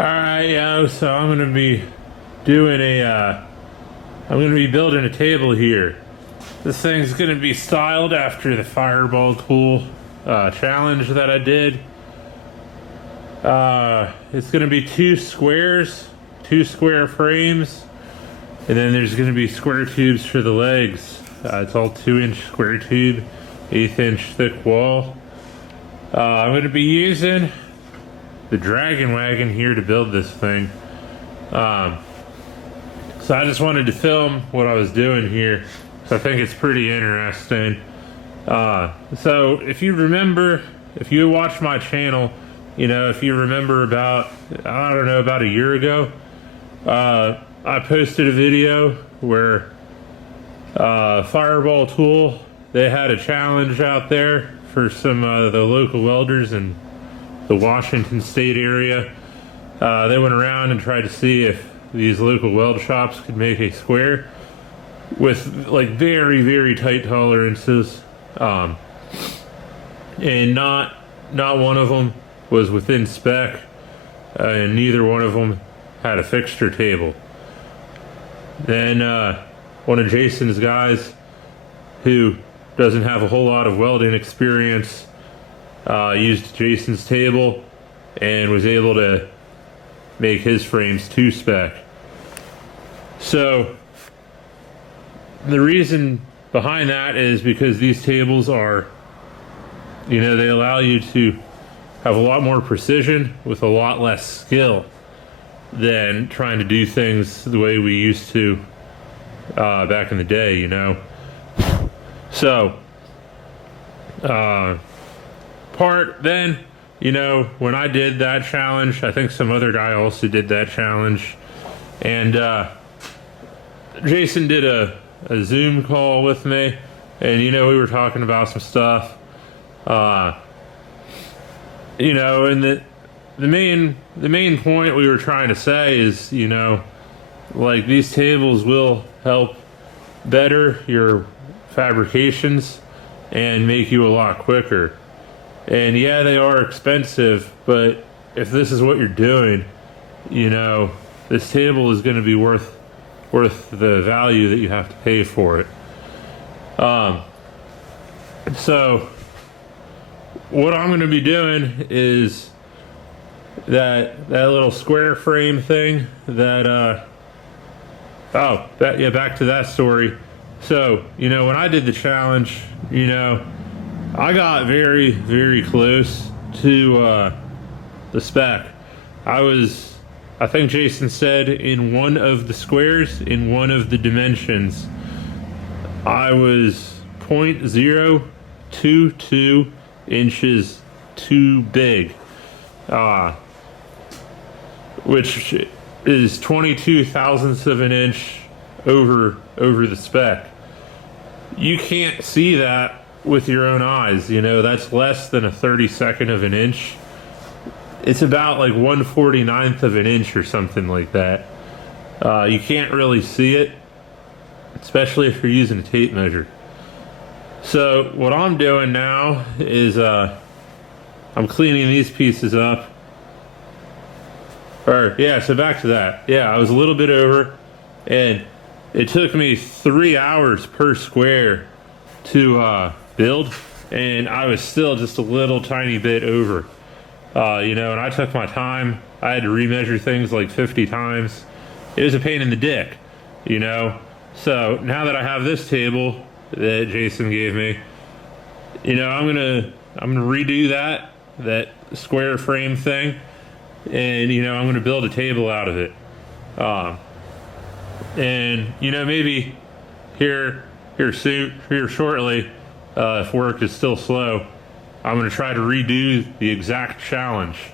Alright, so I'm gonna be doing I'm gonna be building a table here. This thing's gonna be styled after the fireball tool challenge that I did. It's gonna be two squares, two square frames, and then there's gonna be square tubes for the legs. It's all 2-inch square tube, 1/8-inch thick wall. I'm gonna be using the Dragon Wagon here to build this thing. So I just wanted to film what I was doing here. So I think it's pretty interesting. So if you remember, if you watch my channel, if you remember about a year ago, I posted a video where Fireball Tool, they had a challenge out there for some of the local welders in the Washington State area. They went around and tried to see if these local weld shops could make a square with like very, very tight tolerances. And not one of them was within spec, and neither one of them had a fixture table. Then one of Jason's guys, who doesn't have a whole lot of welding experience, used Jason's table and was able to make his frames to spec. So the reason behind that is because these tables are, they allow you to have a lot more precision with a lot less skill than trying to do things the way we used to back in the day, So when I did that challenge, I think some other guy also did that challenge, and Jason did a Zoom call with me, and we were talking about some stuff, and the main point we were trying to say is, like, these tables will help better your fabrications and make you a lot quicker. And yeah, they are expensive, but if this is what you're doing, this table is going to be worth the value that you have to pay for it. So what I'm going to be doing is that little square frame thing back to that story. So, when I did the challenge, I got very, very close to the spec. I think Jason said in one of the squares, in one of the dimensions, I was 0.022 inches too big, which is 22 thousandths of an inch over the spec. You can't see that with your own eyes, that's less than a 32nd of an inch. It's about like 1/49th of an inch or something like that. You can't really see it, especially if you're using a tape measure. So what I'm doing now is I'm cleaning these pieces up. So back to that. I was a little bit over, and it took me 3 hours per square to build, and I was still just a little tiny bit over. And I took my time. I had to remeasure things like 50 times. It was a pain in the dick, So now that I have this table that Jason gave me, I'm gonna redo that square frame thing, and I'm gonna build a table out of it. And maybe here shortly, if work is still slow, I'm going to try to redo the exact challenge,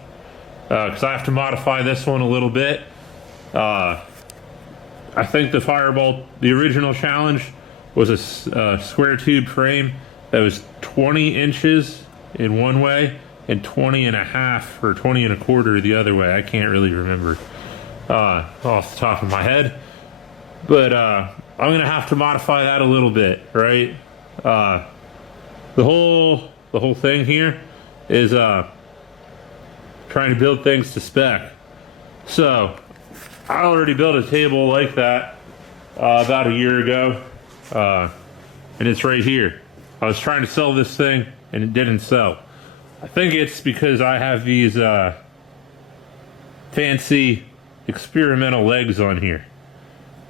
because I have to modify this one a little bit. I think the original challenge was a square tube frame that was 20 inches in one way and 20 and a half or 20 and a quarter the other way. I can't really remember off the top of my head, but I'm going to have to modify that a little bit, right? The whole thing here is trying to build things to spec. So I already built a table like that about a year ago, and it's right here. I was trying to sell this thing and it didn't sell. I think it's because I have these fancy experimental legs on here.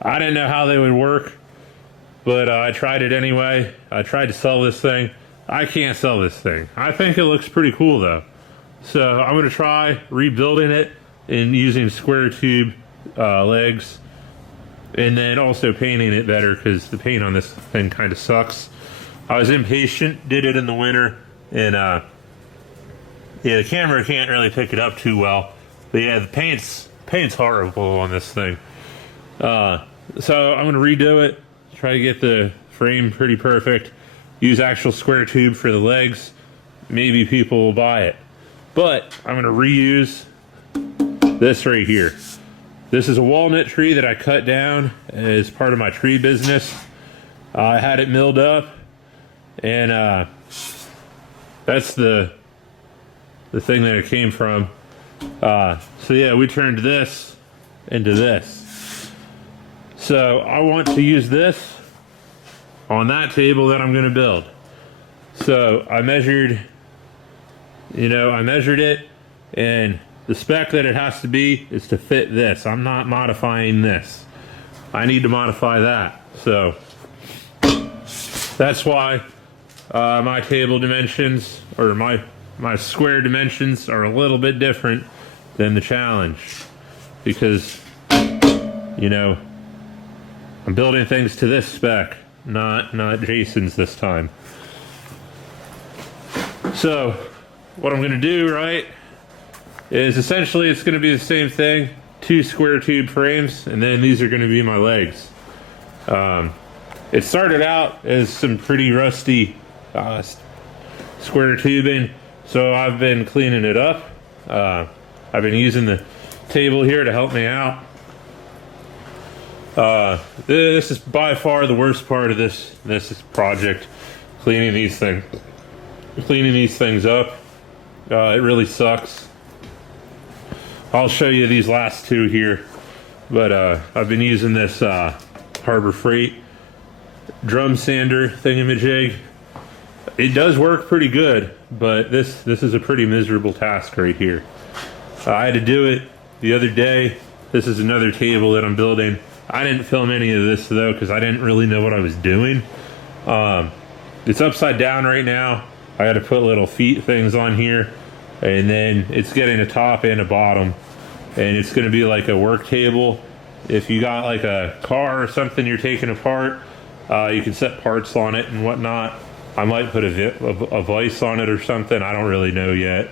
I didn't know how they would work, but I tried it anyway. I tried to sell this thing. I can't sell this thing. I think it looks pretty cool though. So I'm gonna try rebuilding it and using square tube legs, and then also painting it better because the paint on this thing kind of sucks. I was impatient, did it in the winter, and yeah, the camera can't really pick it up too well. But yeah, the paint's horrible on this thing. So I'm gonna redo it, try to get the frame pretty perfect, use actual square tube for the legs. Maybe people will buy it. But I'm gonna reuse this right here. This is a walnut tree that I cut down as part of my tree business. I had it milled up, and that's the thing that it came from. So yeah, we turned this into this. So I want to use this on that table that I'm going to build. So I measured it, and the spec that it has to be is to fit this. I'm not modifying this. I need to modify that. So that's why my table dimensions, or my square dimensions, are a little bit different than the challenge, because I'm building things to this spec, not Jason's this time. So what I'm going to do, right, is essentially it's going to be the same thing, 2 square tube frames, and then these are going to be my legs. It started out as some pretty rusty square tubing, so I've been cleaning it up. I've been using the table here to help me out. This is by far the worst part of this project, cleaning these things up. It really sucks. I'll show you these last 2 here, but I've been using this Harbor Freight drum sander thingamajig. It does work pretty good, but this is a pretty miserable task right here. I had to do it the other day. This is another table that I'm building. I didn't film any of this though because I didn't really know what I was doing. It's upside down right now. I got to put little feet things on here, and then it's getting a top and a bottom, and it's going to be like a work table. If you got like a car or something you're taking apart, you can set parts on it and whatnot. I might put a vise on it or something. I don't really know yet.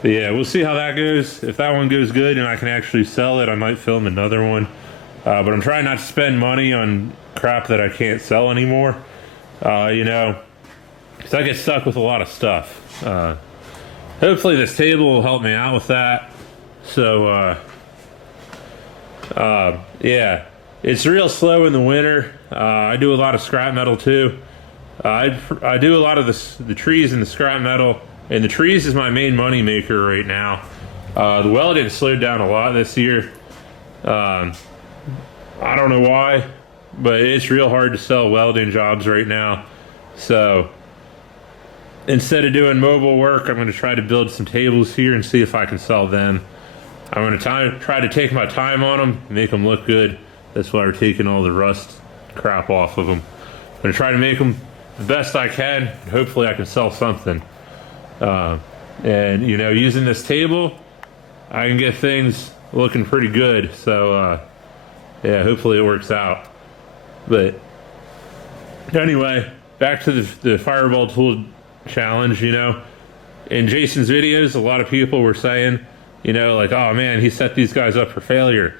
But yeah, we'll see how that goes. If that one goes good and I can actually sell it, I might film another one. But I'm trying not to spend money on crap that I can't sell anymore. Because I get stuck with a lot of stuff. Hopefully this table will help me out with that. So, yeah, it's real slow in the winter. I do a lot of scrap metal too. I do a lot of the trees and the scrap metal. And the trees is my main money maker right now. The welding slowed down a lot this year. I don't know why, but it's real hard to sell welding jobs right now. So instead of doing mobile work, I'm going to try to build some tables here and see if I can sell them. I'm going to try to take my time on them, make them look good. That's why we're taking all the rust crap off of them. I'm going to try to make them the best I can, and hopefully I can sell something. And using this table, I can get things looking pretty good. So yeah, hopefully it works out. But anyway, back to the fireball tool challenge. In Jason's videos, a lot of people were saying, like, oh man, he set these guys up for failure.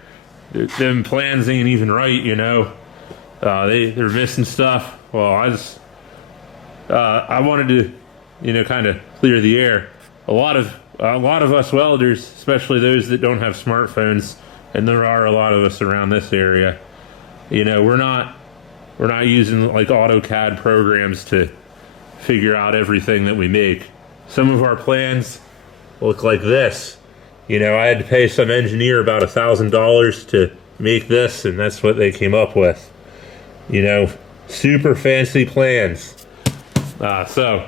Them plans ain't even right. They're missing stuff. Well, I wanted to kind of clear the air. A lot of us welders, especially those that don't have smartphones, and there are a lot of us around this area, we're not using like AutoCAD programs to figure out everything that we make. Some of our plans look like this, You know, I had to pay some engineer about $1,000 to make this, and that's what they came up with. You know, super fancy plans. So,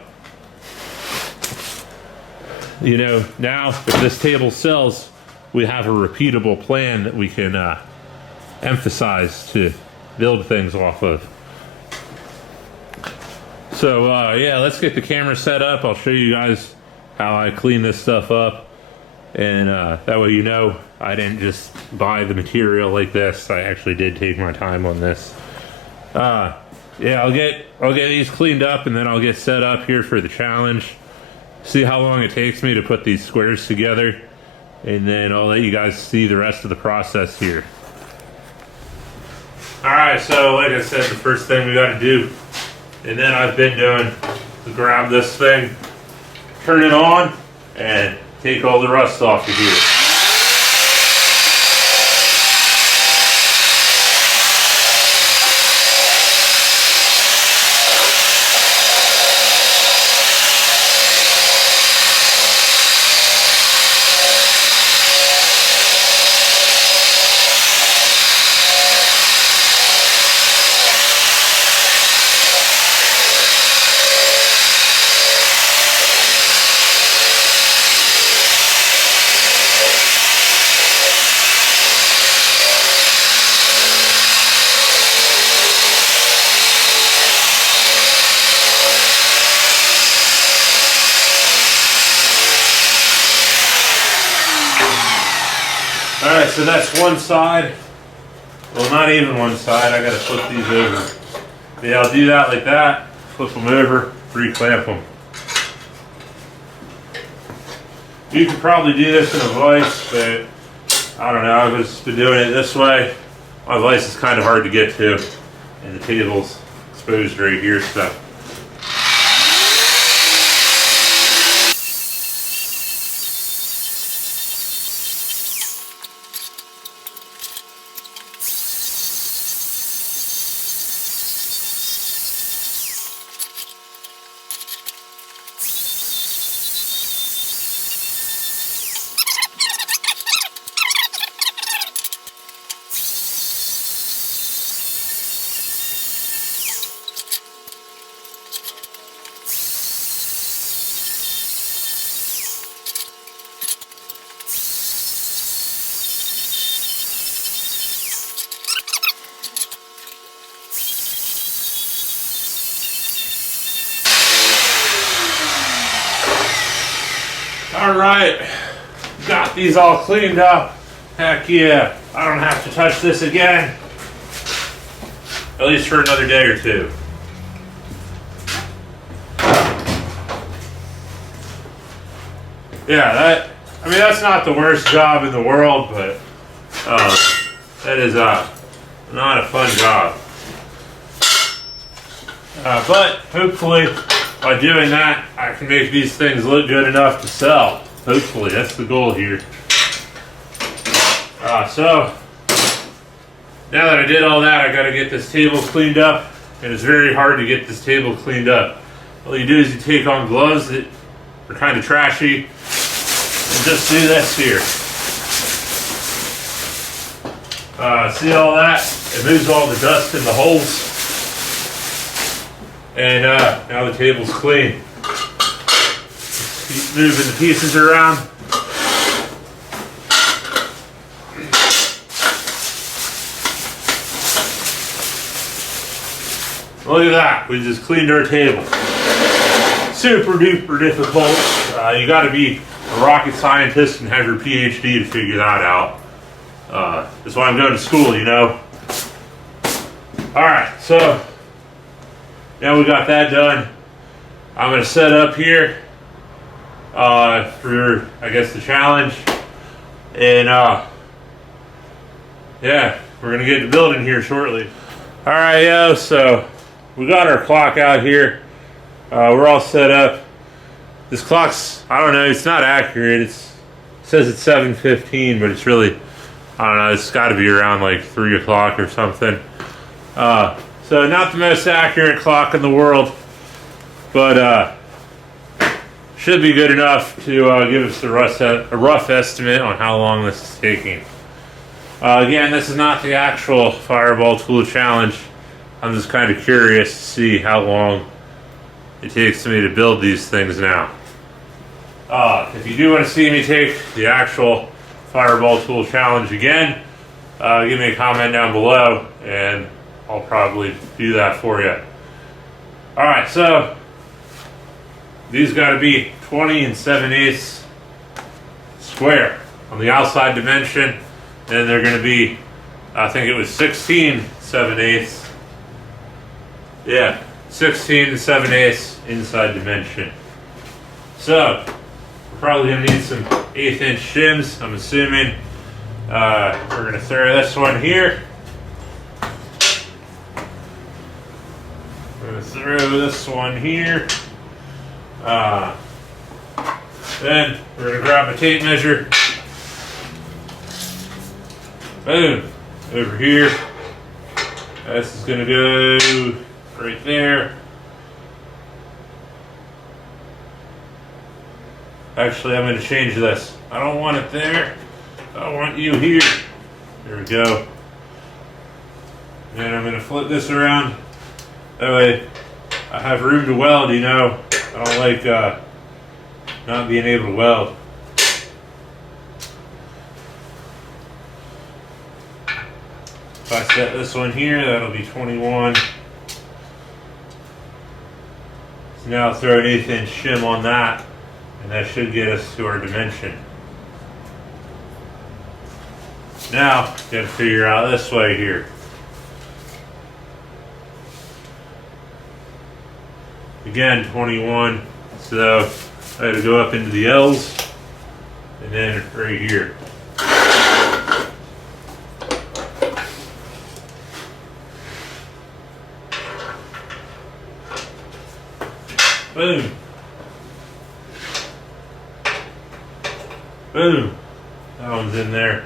you know, now if this table sells, we have a repeatable plan that we can emphasize to build things off of. So yeah, let's get the camera set up. I'll show you guys how I clean this stuff up, and that way you know I didn't just buy the material like this. I actually did take my time on this. Yeah, I'll get these cleaned up, and then I'll get set up here for the challenge. See how long it takes me to put these squares together, and then I'll let you guys see the rest of the process here. Alright, so like I said, the first thing we got to do, and then I've been doing, is grab this thing, turn it on, and take all the rust off of here. Alright, so that's one side. Well, not even one side. I gotta flip these over. Yeah, I'll do that like that. Flip them over, reclamp them. You could probably do this in a vise, but I don't know. I've just been doing it this way. My vise is kind of hard to get to, and the table's exposed right here, so. Alright, got these all cleaned up. Heck yeah, I don't have to touch this again. At least for another day or two. Yeah, that's not the worst job in the world, but that is not a fun job. But hopefully, by doing that, I can make these things look good enough to sell. Hopefully, that's the goal here. So, now that I did all that, I gotta get this table cleaned up. And it's very hard to get this table cleaned up. All you do is you take on gloves that are kind of trashy, and just do this here. See all that? It moves all the dust in the holes. And now the table's clean. Keep moving the pieces around. Look at that, we just cleaned our table. Super duper difficult. You gotta be a rocket scientist and have your PhD to figure that out. That's why I'm going to school, you know. Alright, so now we got that done. I'm gonna set up here for, I guess, the challenge. And yeah, we're gonna get to building here shortly. Alright, yo, so we got our clock out here. We're all set up. This clock's, I don't know, it's not accurate. It says it's 7:15, but it's really, I don't know, it's gotta be around like 3 o'clock or something. So not the most accurate clock in the world, but should be good enough to give us a rough estimate on how long this is taking. Again, this is not the actual fireball tool challenge. I'm just kind of curious to see how long it takes me to build these things now. If you do want to see me take the actual fireball tool challenge again, give me a comment down below and I'll probably do that for you. Alright, so these got to be 20 7/8 square on the outside dimension. Then they're going to be, I think it was 16 7/8. Yeah, 16 7/8 inside dimension. So, we're probably going to need some 1/8 shims, I'm assuming. We're going to throw this one here. We're going to throw this one here. Then we're going to grab a tape measure. Boom. Over here. This is going to go right there. Actually, I'm going to change this. I don't want it there. I want you here. There we go. And I'm going to flip this around. That way I have room to weld, you know. I don't like not being able to weld. If I set this one here, that'll be 21. So now I'll throw an 1/8 shim on that, and that should get us to our dimension. Now, got to figure out this way here. Again, 21. So I had to go up into the L's, and then right here. Boom. Boom. That one's in there.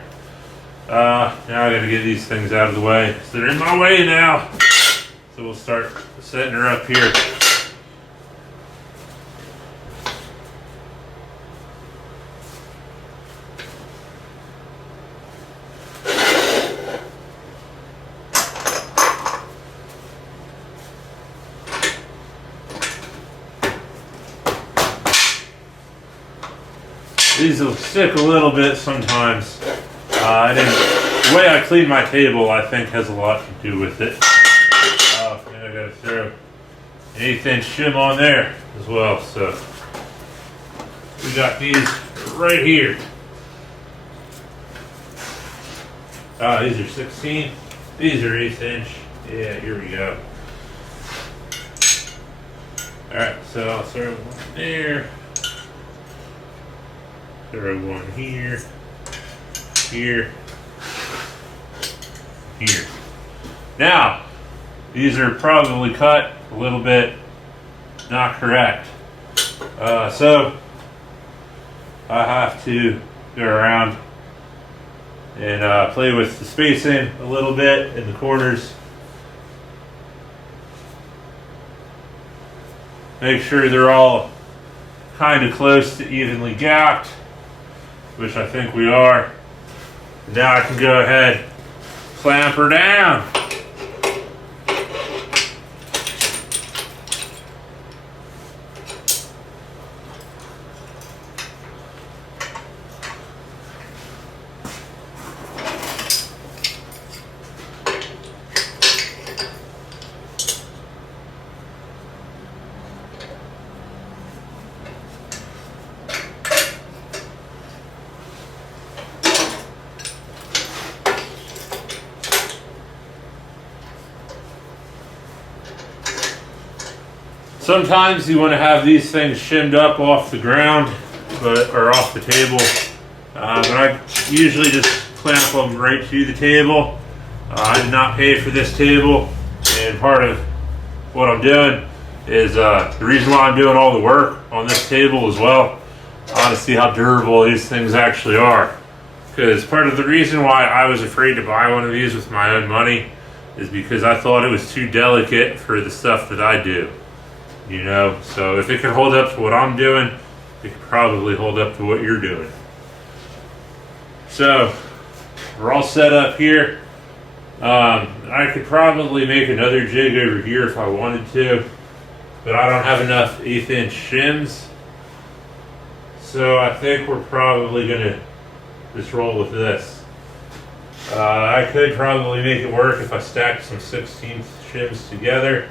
Now I gotta get these things out of the way. So they're in my way now. So we'll start setting her up here. These will stick a little bit sometimes. The way I clean my table, I think, has a lot to do with it. And I gotta throw an 1/8 shim on there as well. So we got these right here. These are 16. These are 1/8. Yeah, here we go. Alright, so I'll throw one there. Throw one here, here, here. Now, these are probably cut a little bit not correct. So, I have to go around and play with the spacing a little bit in the corners. Make sure they're all kind of close to evenly gapped, which I think we are. Now I can go ahead, clamp her down. Sometimes you want to have these things shimmed up off the ground, or off the table. But I usually just clamp them right to the table. I did not pay for this table, and part of what I'm doing is the reason why I'm doing all the work on this table as well. I want to see how durable these things actually are. Because part of the reason why I was afraid to buy one of these with my own money is because I thought it was too delicate for the stuff that I do. You know, so if it can hold up to what I'm doing, it could probably hold up to what you're doing. So we're all set up here. I could probably make another jig over here if I wanted to, but I don't have enough 1/8 inch shims. So I think we're probably gonna just roll with this. I could probably make it work if I stacked some 16th shims together.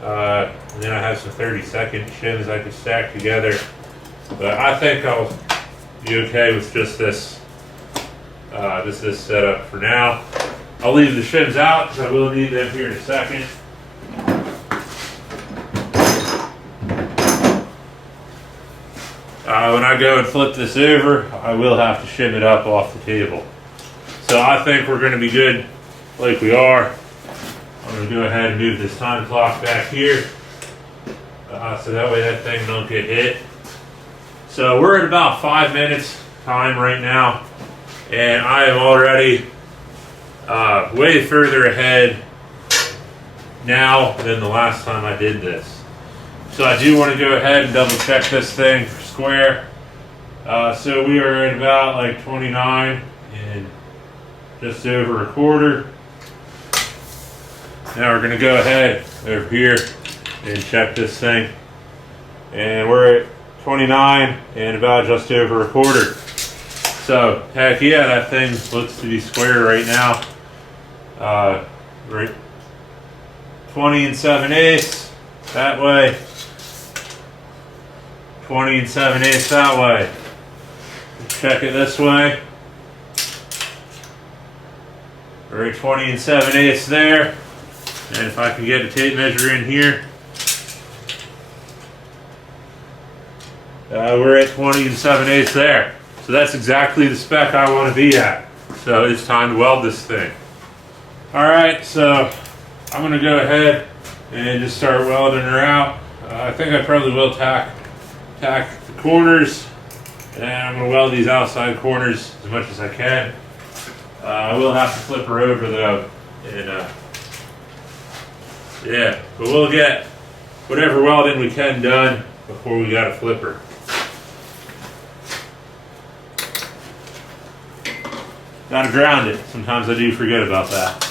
And then I have some 32nd shims I could stack together. But I think I'll be okay with just this this setup for now. I'll leave the shims out because I will need them here in a second. When I go and flip this over, I will have to shim it up off the table. So I think we're going to be good like we are. I'm going to go ahead and move this time clock back here. So that way that thing don't get hit. So we're at about 5 minutes time right now. And I am already way further ahead now than the last time I did this. So I do want to go ahead and double check this thing for square. So we are at about like 29 and just over a quarter. Now we're going to go ahead over here and check this thing. And we're at 29 and about just over a quarter. So heck yeah, that thing looks to be square right now. Right, 20 7/8 that way. 20 7/8 that way. Check it this way. We're at 20 7/8 there. And if I can get a tape measure in here, we're at 20 7/8 there. So that's exactly the spec I want to be at. So it's time to weld this thing. Alright, so I'm going to go ahead and just start welding her out. I think I probably will tack the corners, and I'm going to weld these outside corners as much as I can. I will have to flip her over though, and yeah, but we'll get whatever welding we can done before we got to flip her. Gotta ground it. Sometimes I do forget about that.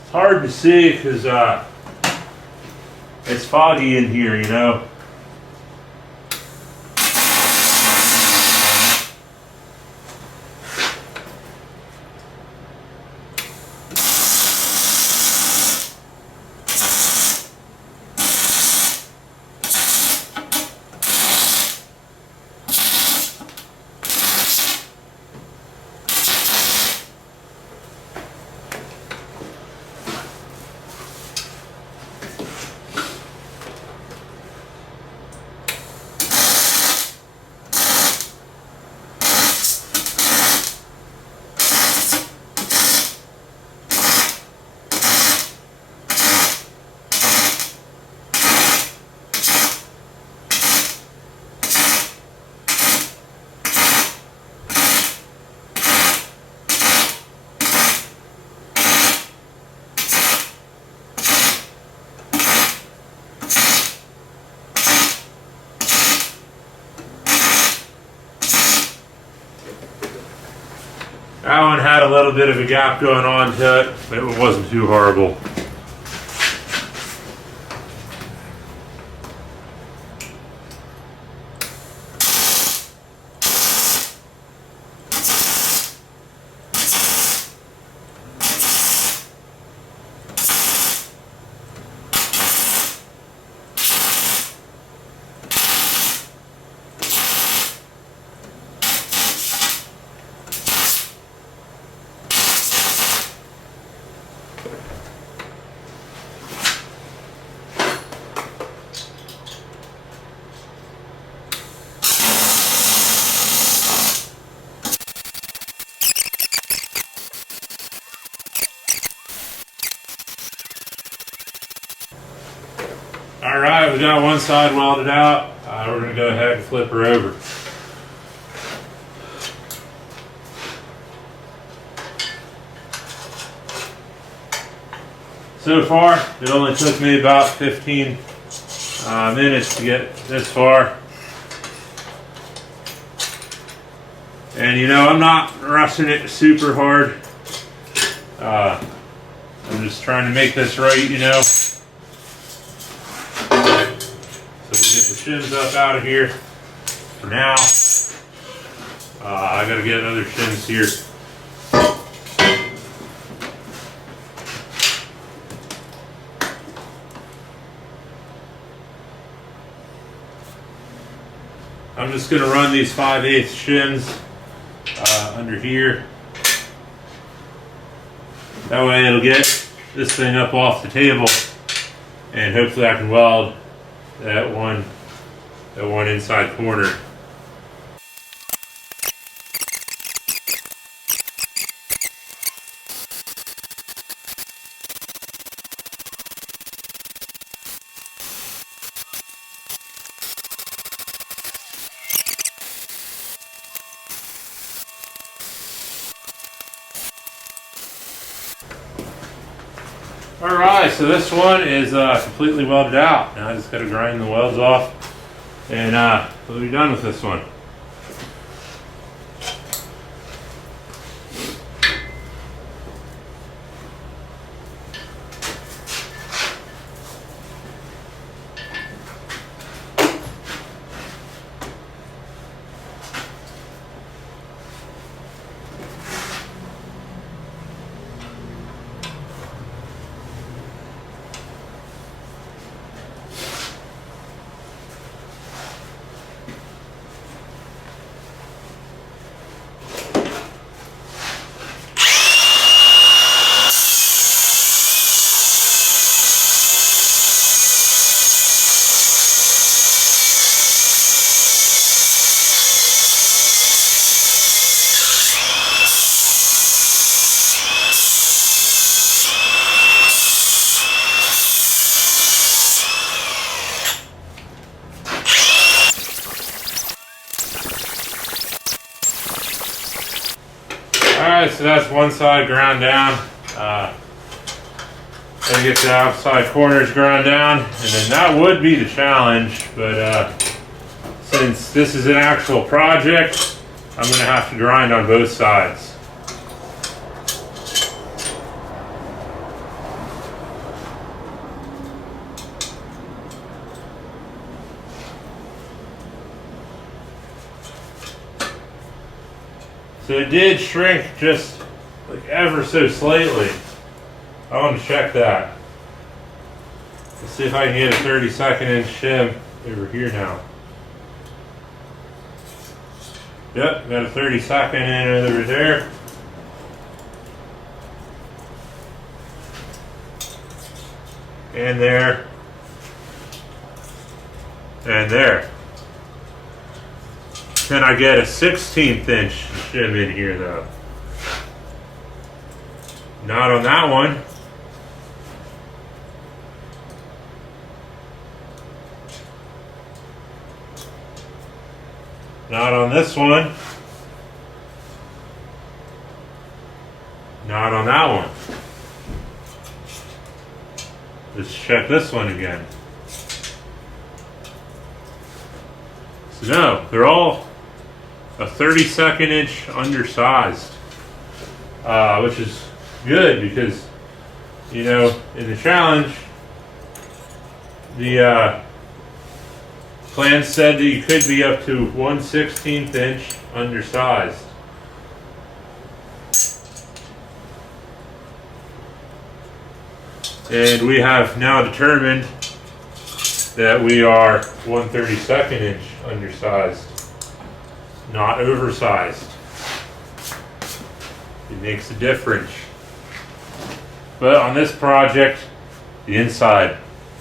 It's hard to see because it's foggy in here, you know. That one had a little bit of a gap going on to it, but it wasn't too horrible. Alright, we got one side welded out. We're going to go ahead and flip her over. So far, it only took me about 15 minutes to get this far. And you know, I'm not rushing it super hard. I'm just trying to make this right, you know. So we get the shims up out of here for now. I gotta get other shims here. I'm just gonna run these 5/8 shims under here. That way it'll get this thing up off the table, and hopefully I can weld that one inside corner. Alright, so this one is completely welded out. Now I just got to grind the welds off, and we'll be done with this one. Alright, so that's one side ground down. Gotta get the outside corners ground down, and then that would be the challenge, but since this is an actual project, I'm gonna have to grind on both sides. So it did shrink just like ever so slightly. I want to check that. Let's see if I can get a 32nd inch shim over here now. Yep, got a 32nd in over there. And there. And there. Can I get a 16th inch shim in here though? Not on that one. Not on this one. Not on that one. Let's check this one again. So no, they're all a 32nd inch undersized, which is good because, you know, in the challenge, the plan said that you could be up to 1/16th inch undersized. And we have now determined that we are 1/32nd inch undersized, not oversized. It makes a difference. But on this project, the inside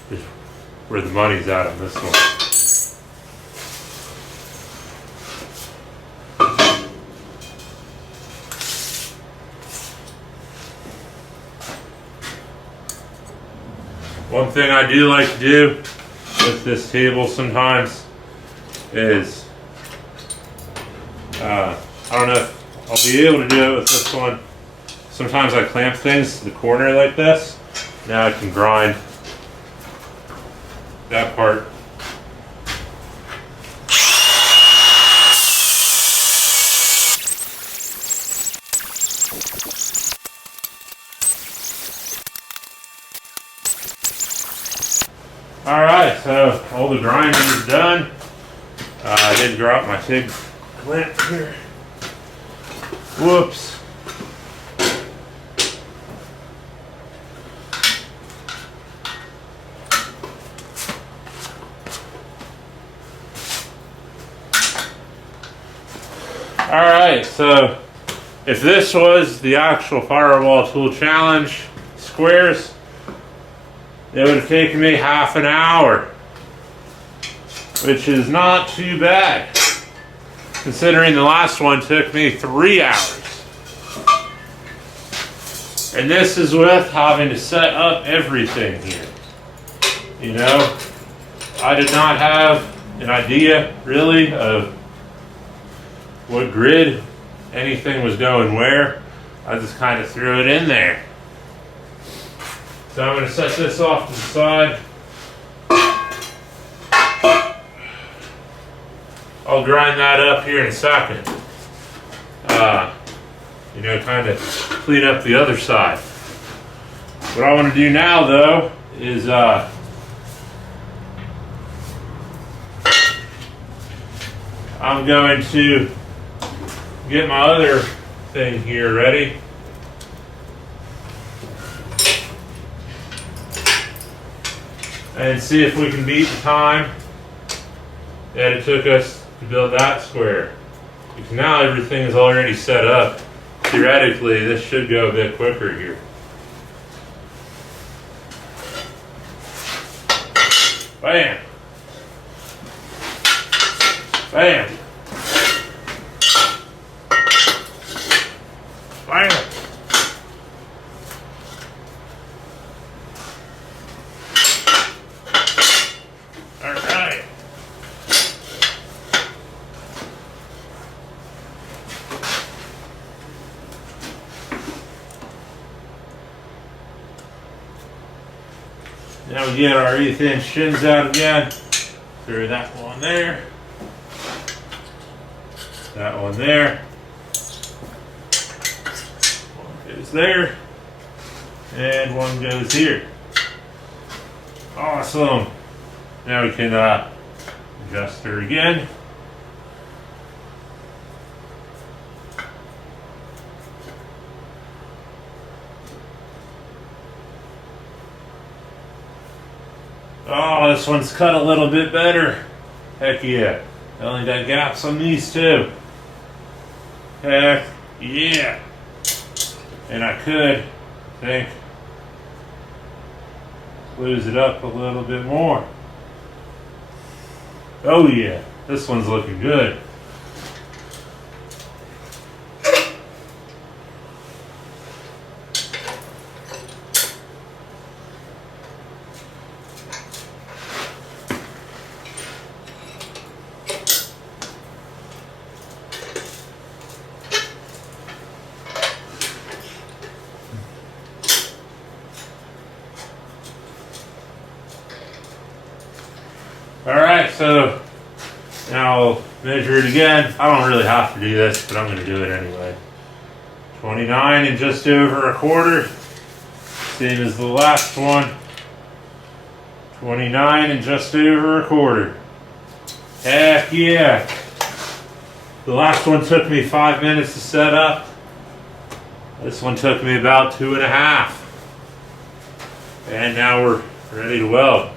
is where the money's at on this one. One thing I do like to do with this table sometimes is, I don't know if I'll be able to do it with this one. Sometimes I clamp things to the corner like this. Now I can grind that part. Alright, so all the grinding is done. I did drop my TIG clamp here. Whoops. Alright, so if this was the actual Fireball Tool Challenge squares, it would have taken me half an hour, which is not too bad, considering the last one took me 3 hours. And this is with having to set up everything here. You know, I did not have an idea really of what grid anything was going where. I just kind of threw it in there. So I'm going to set this off to the side. I'll grind that up here in a second. You know, kind of clean up the other side. What I want to do now, though, is I'm going to get my other thing here ready. And see if we can beat the time that it took us to build that square. Because now everything is already set up. Theoretically, this should go a bit quicker here. Bam! Bam! Bam! Alright. Now we get our 1/8 inch shins out again. Throw that one there. That one there. One goes there. And one goes here. Awesome. Now we can adjust her again. Oh, this one's cut a little bit better. Heck yeah. I only got gaps on these two. Heck yeah. And I could, I think, close it up a little bit more. Oh yeah, this one's looking good. Alright, so now I'll measure it again. I don't really have to do this, but I'm going to do it anyway. 29 and just over 1/4. Same as the last one. 29 and just over 1/4. Heck yeah. The last one took me 5 minutes to set up. This one took me about 2.5. And now we're ready to weld.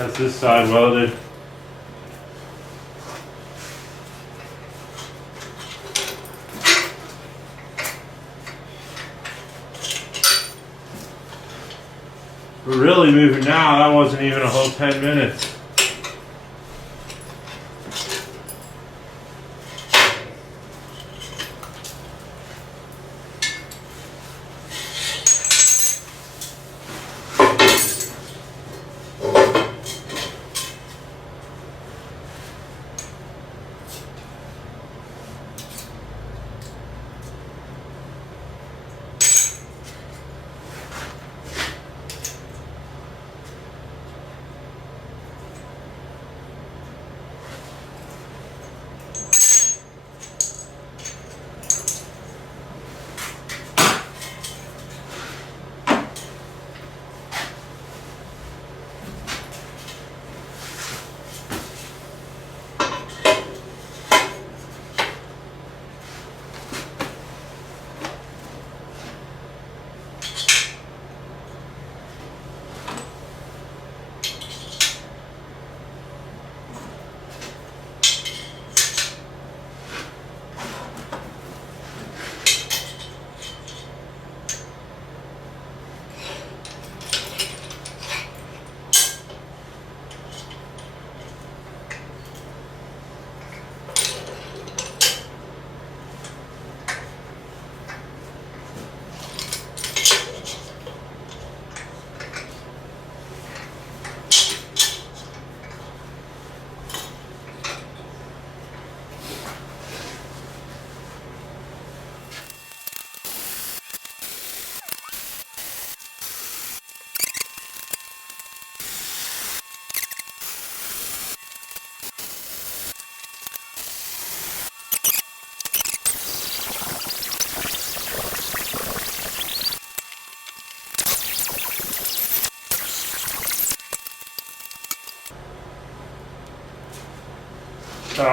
That's this side welded. We're really moving now. That wasn't even a whole 10 minutes.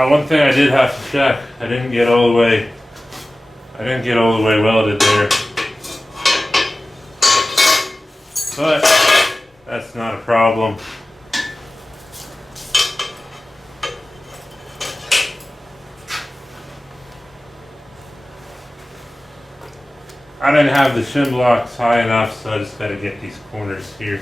One thing I did have to check, I didn't get all the way welded there. But that's not a problem. I didn't have the shim blocks high enough, so I just got to get these corners here.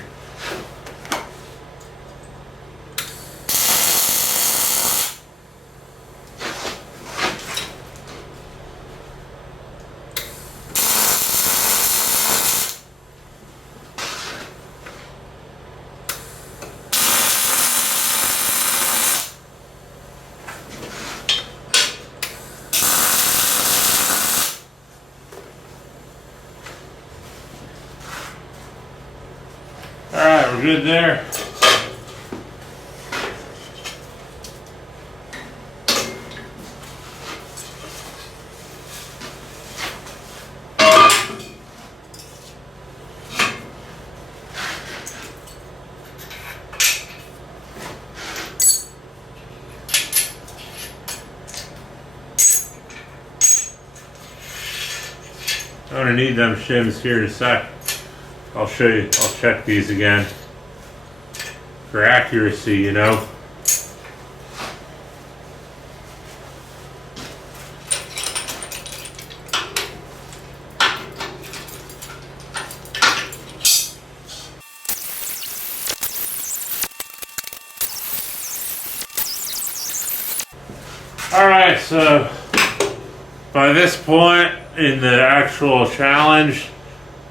Alright, we're good there. I'm gonna need them shims here in a sec. I'll show you, I'll check these again for accuracy, you know. Alright, so by this point in the actual challenge,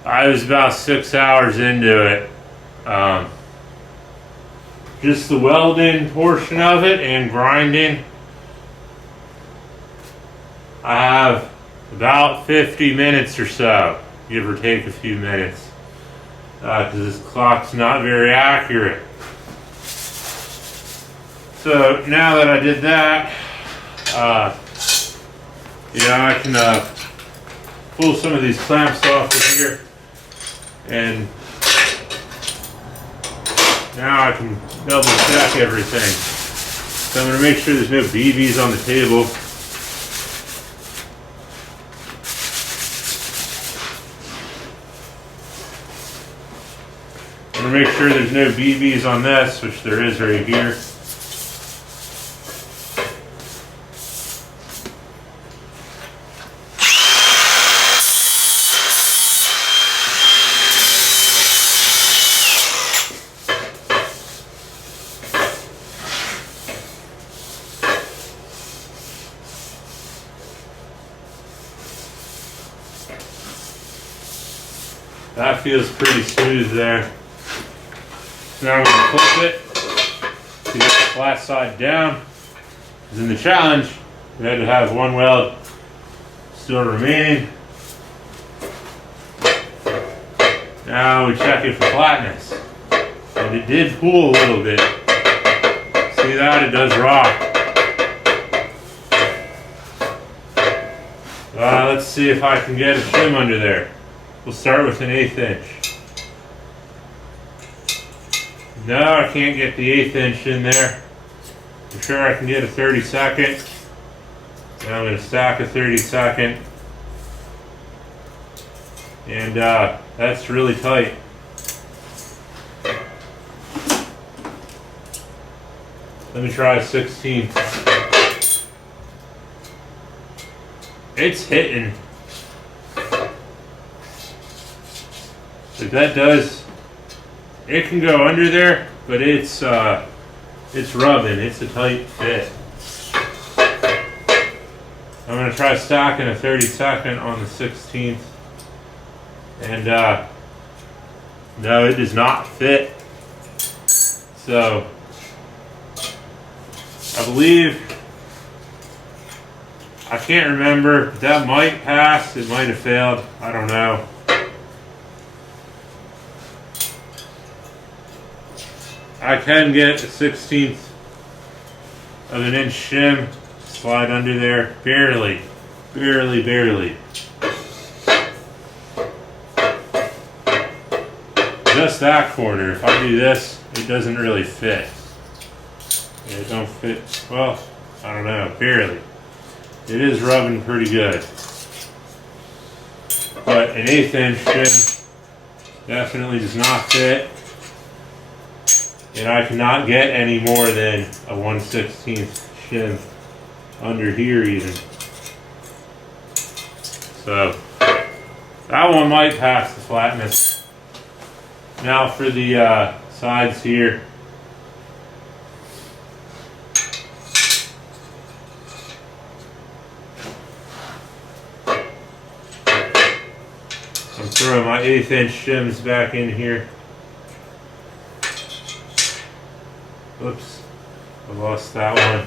I was about 6 hours into it. Just the welding portion of it and grinding, I have about 50 minutes or so, give or take a few minutes, because this clock's not very accurate. So now that I did that, I can pull some of these clamps off of here, and now I can double check everything. So I'm going to make sure there's no BBs on the table. I'm going to to make sure there's no BBs on this, which there is right here. That feels pretty smooth there. So now I'm going to flip it to get the flat side down. Because in the challenge, we had to have one weld still remaining. Now we check it for flatness. And it did pull a little bit. See that? It does rock. Let's see if I can get a shim under there. We'll start with an 1/8 inch. No, I can't get the 1/8 inch in there. I'm sure I can get a 32nd. Now I'm going to stack a 32nd. And that's really tight. Let me try a 16th. It's hitting. If that does, it can go under there, but it's rubbing. It's a tight fit. I'm going to try stacking a 32nd on the 16th. And no, it does not fit. So I believe, I can't remember, that might pass, it might have failed, I don't know. I can get a 1/16 of an inch shim, slide under there, barely. Just that corner. If I do this, it doesn't really fit. Yeah, it don't fit, well, I don't know, barely. It is rubbing pretty good. But an 1/8 inch shim definitely does not fit. And I cannot get any more than a 1/16 shim under here even. So that one might pass the flatness. Now for the sides here. I'm throwing my 1/8 inch shims back in here. Oops, I lost that one.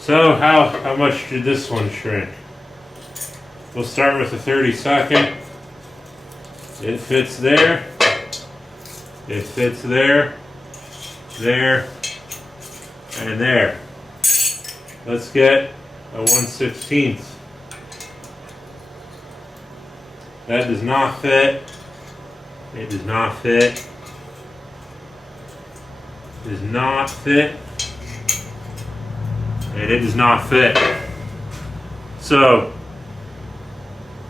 So how much did this one shrink? We'll start with the 32nd. It fits there. It fits there, there, and there. Let's get a 1/16. That does not fit. It does not fit. It does not fit. And it does not fit. So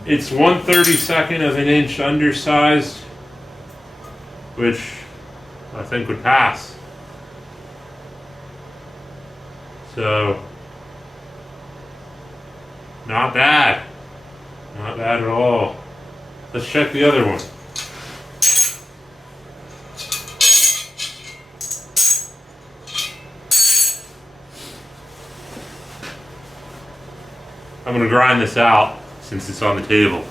it's 1/32 of an inch undersized, which I think would pass. So not bad. Not bad at all. Let's check the other one. I'm going to grind this out since it's on the table.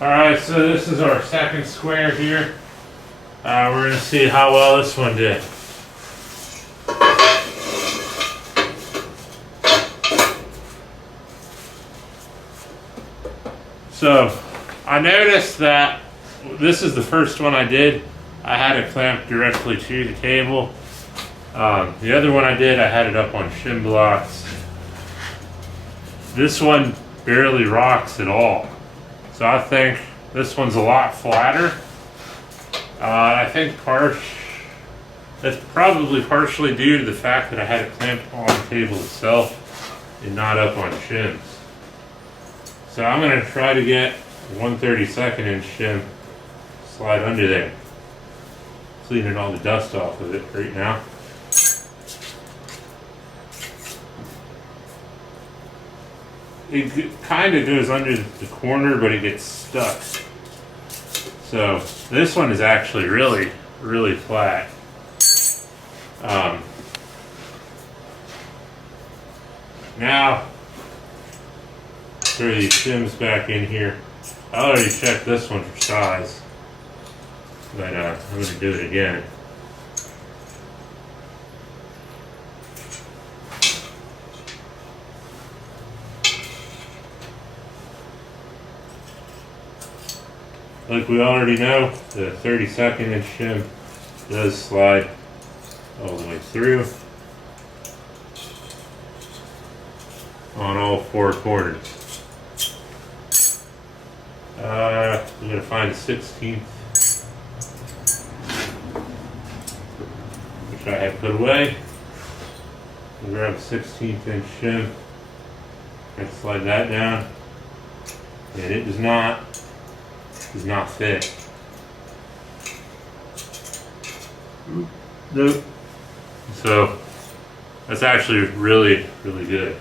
Alright, so this is our second square here. We're going to see how well this one did. So I noticed that this is the first one I did. I had it clamped directly to the table. The other one I did, I had it up on shim blocks. This one barely rocks at all. So I think this one's a lot flatter. I think that's probably partially due to the fact that I had it clamped on the table itself and not up on shims. So I'm going to try to get 1/32 inch shim slide under there, cleaning all the dust off of it right now. It kind of goes under the corner, but it gets stuck. So this one is actually really, really flat. Now, throw these shims back in here. I already checked this one for size, but I'm going to do it again. Like we already know, the 32nd inch shim does slide all the way through on all four corners. I'm going to find a 16th, which I have put away. I'll grab a 16th inch shim and slide that down, and it does not fit. Nope. So that's actually really, really good.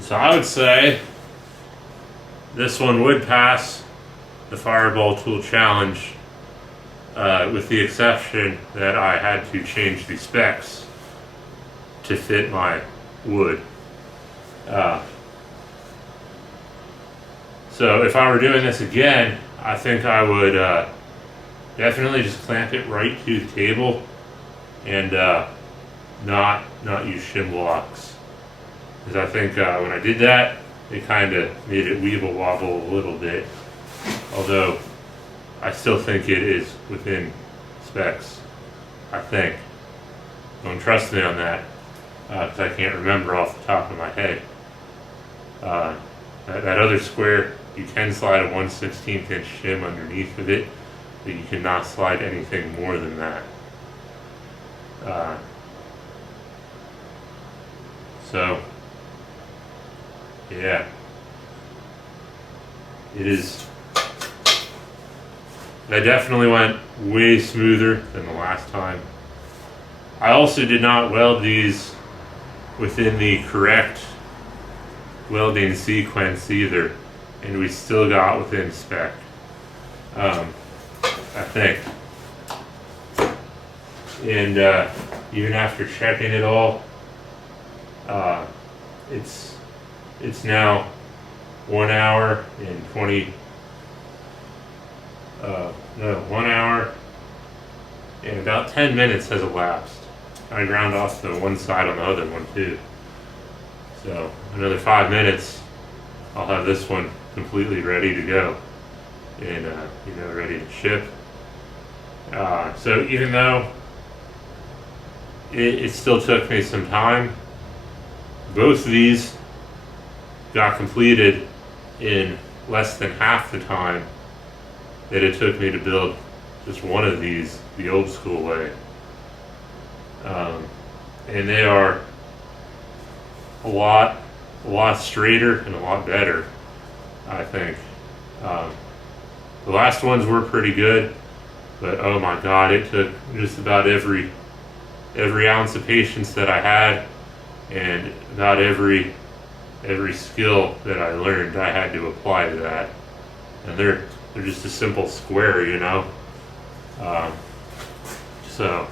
So I would say this one would pass the Fireball Tool Challenge, with the exception that I had to change the specs to fit my wood. So if I were doing this again, I think I would definitely just clamp it right to the table and not use shim blocks. Because I think when I did that, it kind of made it weeble wobble a little bit. Although I still think it is within specs, I think. Don't trust me on that, because I can't remember off the top of my head. That other square, you can slide a 1/16 inch shim underneath of it, but you cannot slide anything more than that. So, yeah, it is. That definitely went way smoother than the last time. I also did not weld these within the correct welding sequence either, and we still got within spec, I think. And even after checking it all, it's now 1 hour and 1 hour and about 10 minutes has elapsed. I ground off the one side on the other one too. So another 5 minutes, I'll have this one completely ready to go and ready to ship. So even though it still took me some time, both of these got completed in less than half the time that it took me to build just one of these the old school way. And they are a lot straighter and a lot better, I think. The last ones were pretty good, but oh my god, it took just about every ounce of patience that I had, and about every skill that I learned I had to apply to that. And they're just a simple square, you know. So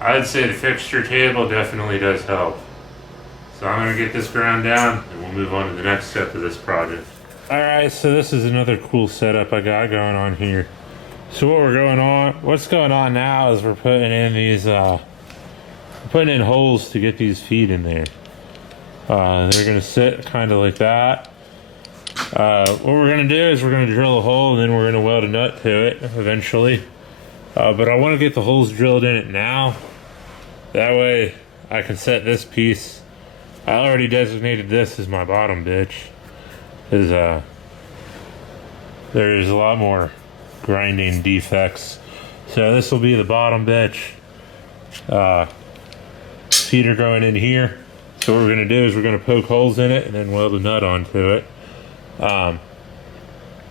I'd say the fixture table definitely does help. So I'm going to get this ground down and we'll move on to the next step of this project. Alright, so this is another cool setup I got going on here. So what's going on now is we're putting in these, putting in holes to get these feet in there. They're going to sit kind of like that. What we're going to do is we're going to drill a hole and then we're going to weld a nut to it eventually. But I want to get the holes drilled in it now. That way I can set this piece. I already designated this as my bottom bitch. there's a lot more grinding defects. So this will be the bottom bench. Feeder going in here. So what we're going to do is we're going to poke holes in it and then weld a nut onto it.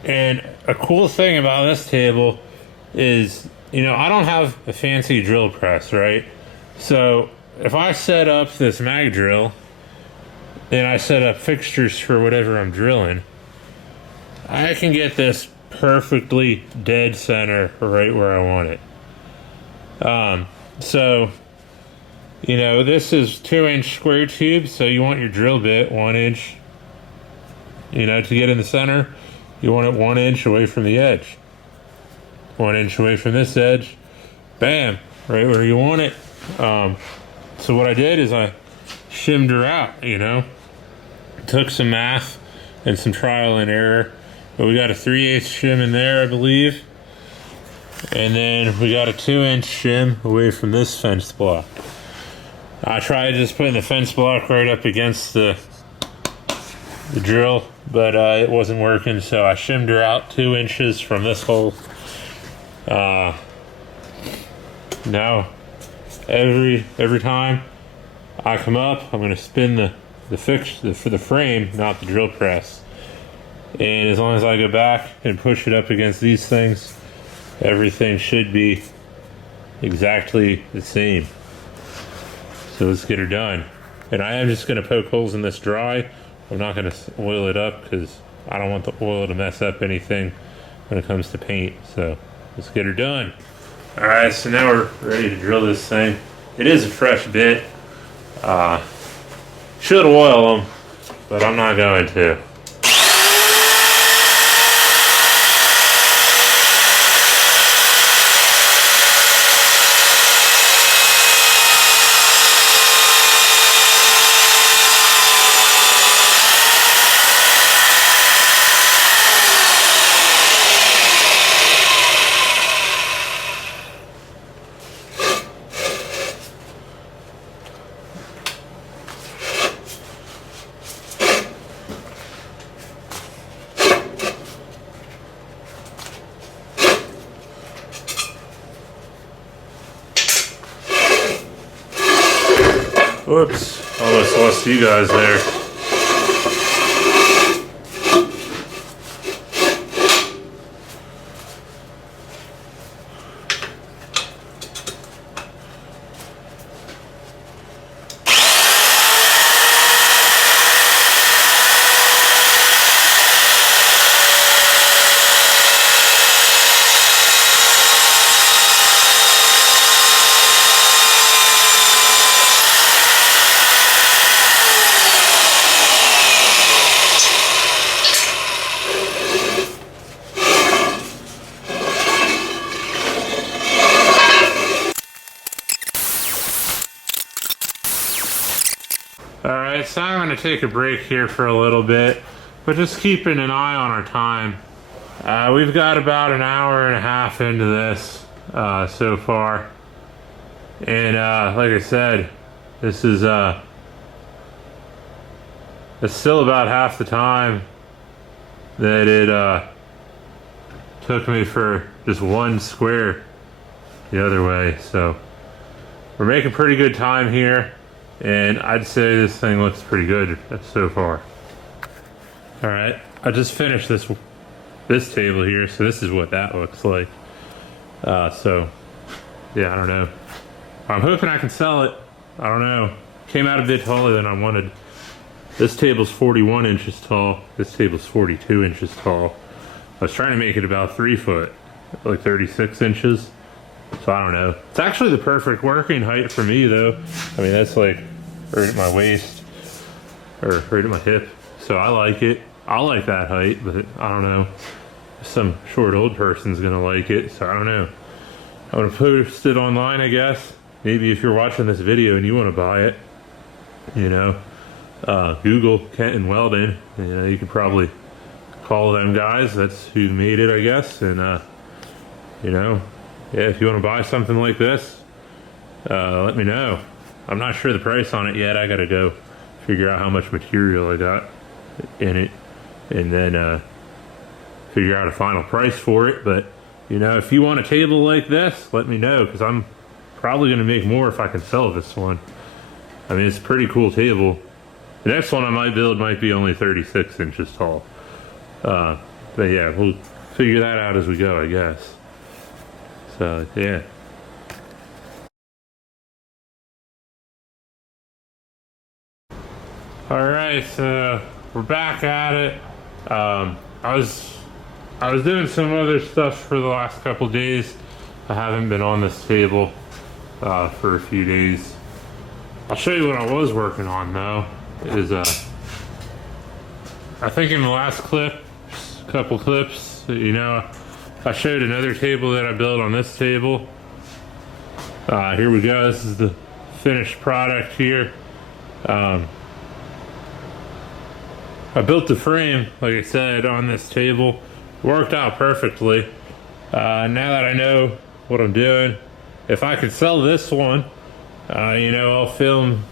And a cool thing about this table is, you know, I don't have a fancy drill press, right? So if I set up this mag drill and I set up fixtures for whatever I'm drilling, I can get this perfectly dead center right where I want it. So, you know, this is 2-inch square tube, so you want your drill bit 1 inch, you know, to get in the center. You want it 1 inch away from the edge. 1 inch away from this edge. Bam, right where you want it. So what I did is I shimmed her out, you know. Took some math and some trial and error. But we got a 3/8 shim in there, I believe. And then we got a 2-inch shim away from this fence block. I tried just putting the fence block right up against the drill, but it wasn't working, so I shimmed her out 2 inches from this hole. Now, every time I come up, I'm going to spin the fixture for the frame, not the drill press. And as long as I go back and push it up against these things, everything should be exactly the same. So let's get her done. And I am just going to poke holes in this dry. I'm not going to oil it up because I don't want the oil to mess up anything when it comes to paint. So let's get her done. Alright, so now we're ready to drill this thing. It is a fresh bit. Should oil them, but I'm not going to. Whoops, almost lost you guys there. Alright, so I'm going to take a break here for a little bit, but just keeping an eye on our time. We've got about an hour and a half into this so far. And like I said, this is it's still about half the time that it took me for just one square the other way. So we're making pretty good time here. And I'd say this thing looks pretty good so far. All right, I just finished this table here, so this is what that looks like. So, yeah, I don't know. I'm hoping I can sell it. I don't know. Came out a bit taller than I wanted. This table's 41 inches tall. This table's 42 inches tall. I was trying to make it about 3 foot, like 36 inches. So I don't know. It's actually the perfect working height for me though. I mean, that's like right at my waist or right at my hip. So I like it. I like that height, but I don't know. Some short old person's gonna like it, so I don't know. I'm gonna post it online, I guess. Maybe if you're watching this video and you want to buy it, you know, Google Kent and Welding. You know, you could probably call them guys. That's who made it, I guess. And you know. Yeah, if you want to buy something like this, let me know. I'm not sure the price on it yet. I gotta go figure out how much material I got in it, and then figure out a final price for it. But you know, if you want a table like this, let me know, because I'm probably going to make more if I can sell this one. I mean, it's a pretty cool table. The next one I might build might be only 36 inches tall. But yeah, we'll figure that out as we go, I guess. So yeah. Alright, so we're back at it. I was doing some other stuff for the last couple days. I haven't been on this table for a few days. I'll show you what I was working on though. Is I think in the last couple clips, you know, I showed another table that I built on this table. Here we go. This is the finished product here. I built the frame, like I said, on this table. Worked out perfectly. Now that I know what I'm doing, if I could sell this one, you know, I'll film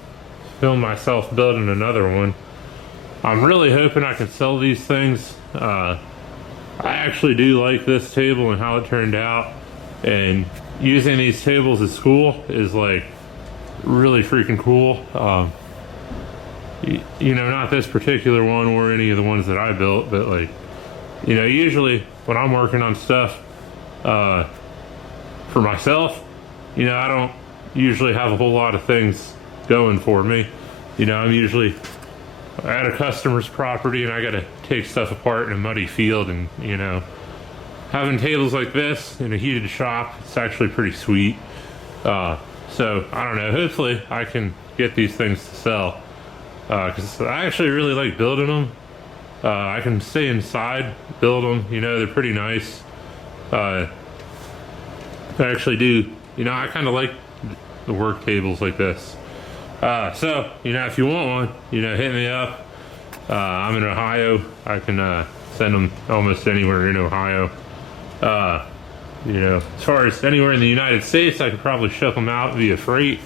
myself building another one. I'm really hoping I can sell these things. I actually do like this table and how it turned out, and using these tables at school is like really freaking cool. You know, not this particular one or any of the ones that I built, but like, you know, usually when I'm working on stuff for myself, you know, I don't usually have a whole lot of things going for me. You know, I'm usually at a customer's property and I gotta take stuff apart in a muddy field, and you know, having tables like this in a heated shop, it's actually pretty sweet. So I don't know, hopefully I can get these things to sell, because I actually really like building them. I can stay inside, build them, you know, they're pretty nice. I actually do, you know, I kind of like the work tables like this. So, you know, if you want one, you know, hit me up. I'm in Ohio. I can send them almost anywhere in Ohio. You know, as far as anywhere in the United States, I could probably ship them out via freight.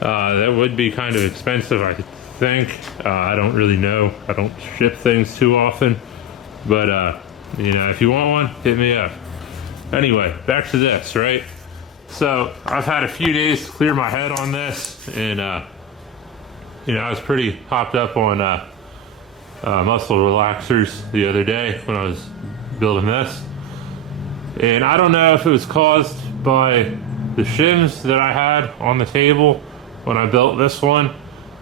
That would be kind of expensive, I think. I don't really know. I don't ship things too often. But, you know, if you want one, hit me up. Anyway, back to this, right? So I've had a few days to clear my head on this, and you know, I was pretty hopped up on muscle relaxers the other day when I was building this, and I don't know if it was caused by the shims that I had on the table when I built this one,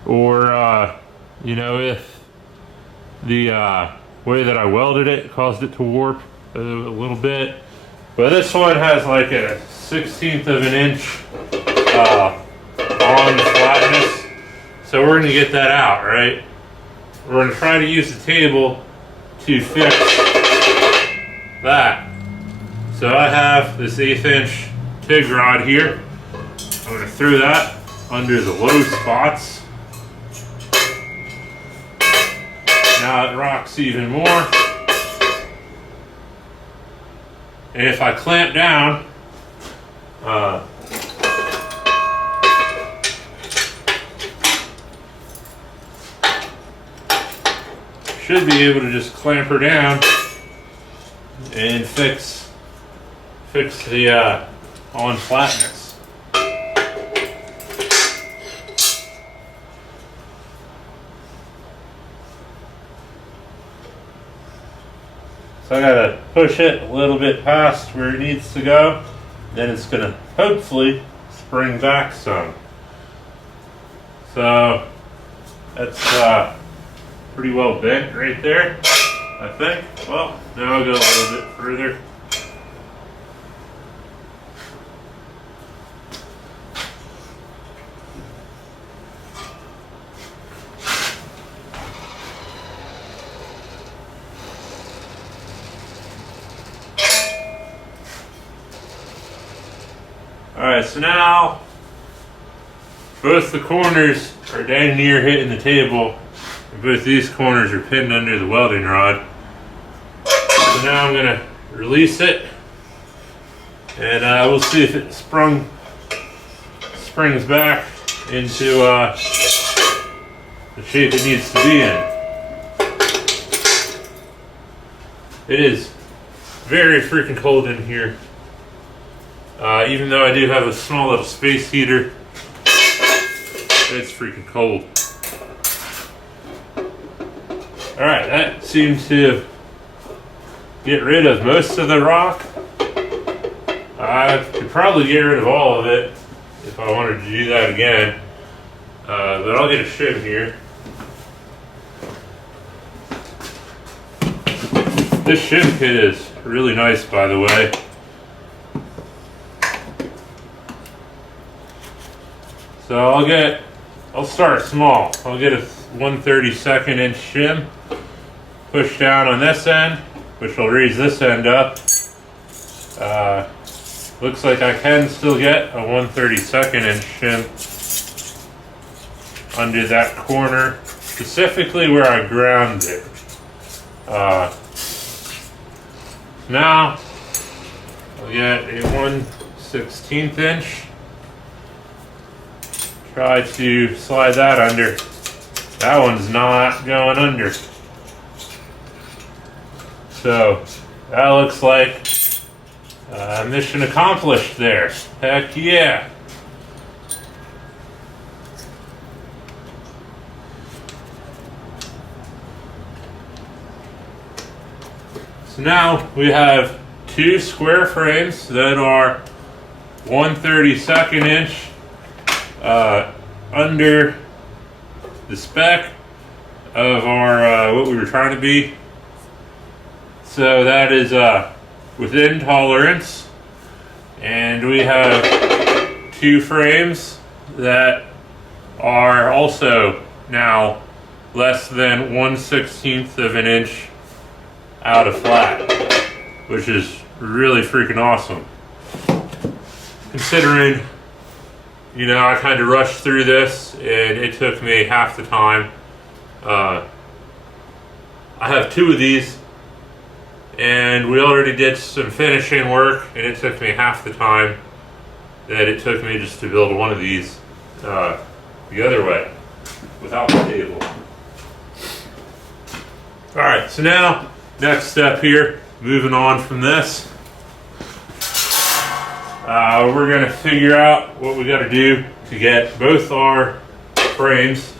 or you know, if the way that I welded it caused it to warp a little bit. But this one has like a 1/16 of an inch on flatness, so we're gonna get that out, right? We're gonna try to use the table to fix that. So I have this 1/8 inch TIG rod here. I'm gonna throw that under the low spots. Now it rocks even more. And if I clamp down, should be able to just clamp her down and fix the on flatness. So I gotta push it a little bit past where it needs to go. Then it's gonna hopefully spring back some. So that's pretty well bent right there, I think. Well, now I'll go a little bit further. Alright, so now both the corners are dang near hitting the table, and both these corners are pinned under the welding rod. So now I'm going to release it, and we'll see if it springs back into the shape it needs to be in. It is very freaking cold in here. Even though I do have a small little space heater, it's freaking cold. Alright, that seems to get rid of most of the rock. I could probably get rid of all of it if I wanted to do that again. But I'll get a shim here. This shim kit is really nice, by the way. So I'll start small. I'll get a 1/32 inch shim, push down on this end, which will raise this end up. Looks like I can still get a 1/32 inch shim under that corner, specifically where I ground it. Now I'll get a 1/16 inch. Try to slide that under. That one's not going under. So that looks like mission accomplished there. Heck yeah. So now we have two square frames that are 1/32 inch under the spec of our what we were trying to be. So that is within tolerance, and we have two frames that are also now less than 1/16 of an inch out of flat, which is really freaking awesome. Considering, you know, I kind of rushed through this and it took me half the time. I have two of these, and we already did some finishing work, and it took me half the time that it took me just to build one of these the other way without the table. Alright, so now next step here, moving on from this, we're going to figure out what we got to do to get both our frames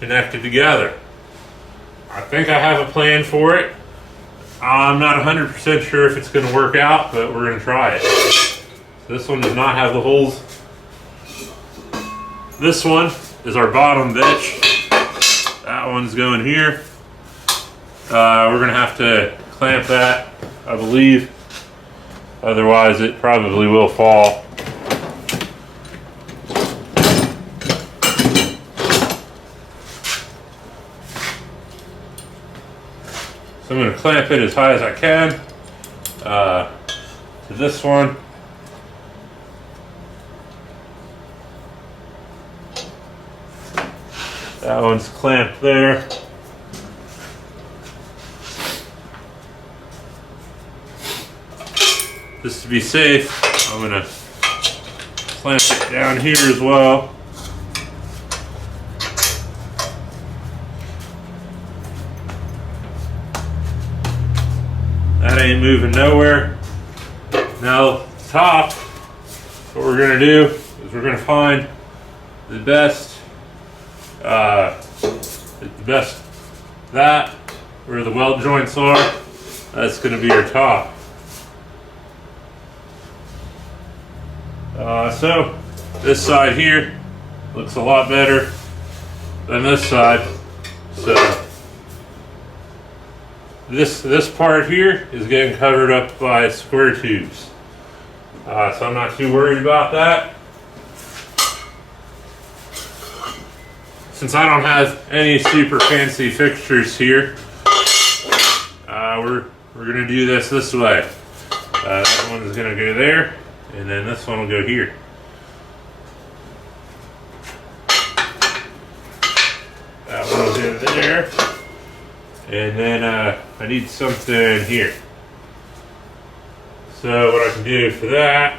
connected together. I think I have a plan for it. I'm not 100% sure if it's going to work out, but we're going to try it. So this one does not have the holes. This one is our bottom bitch. That one's going here. We're going to have to clamp that, I believe. Otherwise, it probably will fall. So I'm going to clamp it as high as I can to this one. That one's clamped there. Just to be safe, I'm going to clamp it down here as well. That ain't moving nowhere. Now, top, what we're going to do is we're going to find the best, that, where the weld joints are, that's going to be our top. So this side here looks a lot better than this side. So this part here is getting covered up by square tubes. So I'm not too worried about that. Since I don't have any super fancy fixtures here, we're gonna do this way. That one's gonna go there, and then this one will go here. That one will go there, and then I need something here. So what I can do for that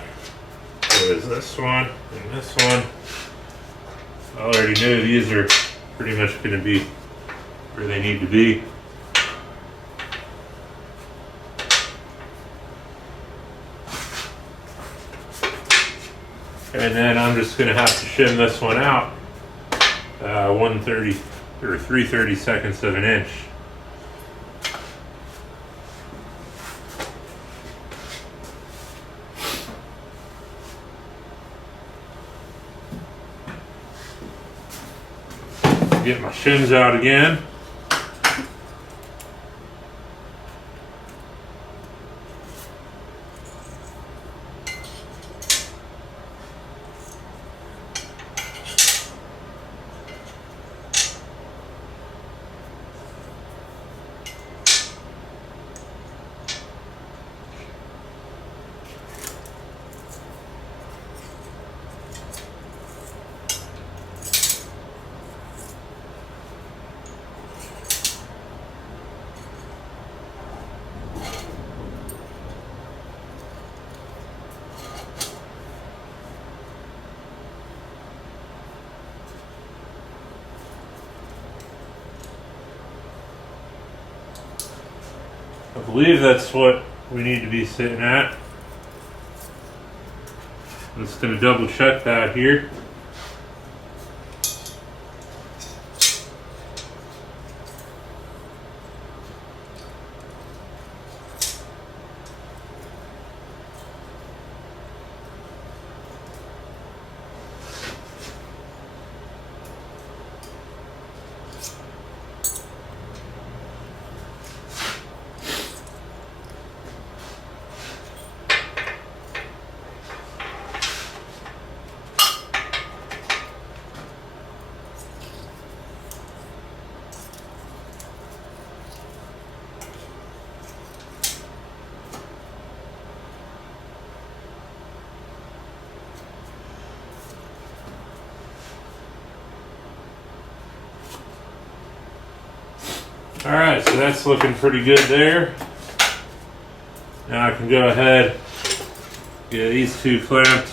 is this one and this one. I already know these are pretty much going to be where they need to be. And then I'm just gonna have to shim this one out 1/30 or 3/32 of an inch. Get my shims out again. I believe that's what we need to be sitting at. I'm just going to double check that here. Alright, so that's looking pretty good there. Now I can go ahead, get these two clamped.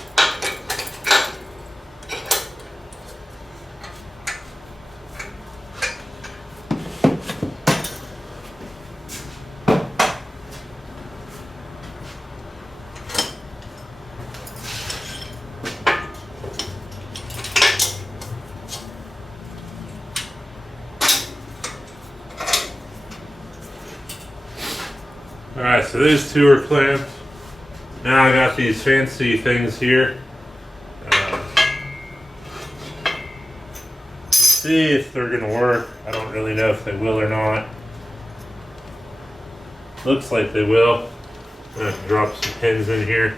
Alright, so those two are clamped. Now I got these fancy things here. Let's see if they're going to work. I don't really know if they will or not. Looks like they will. I'm going to drop some pins in here.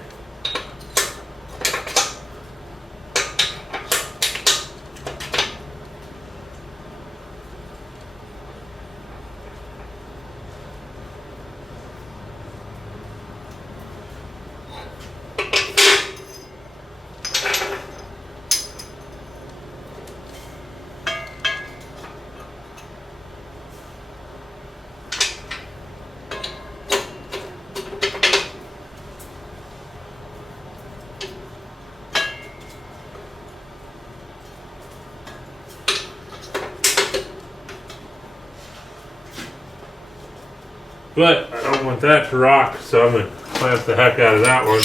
But I don't want that to rock, so I'm going to clamp the heck out of that one.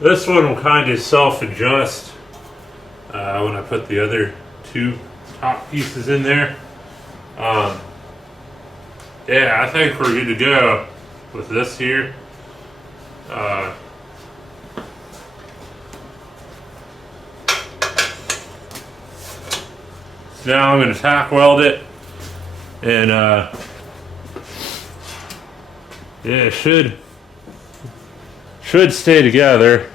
This one will kind of self-adjust when I put the other two top pieces in there. Yeah, I think we're good to go with this here. Now I'm going to tack weld it, and yeah, it should stay together.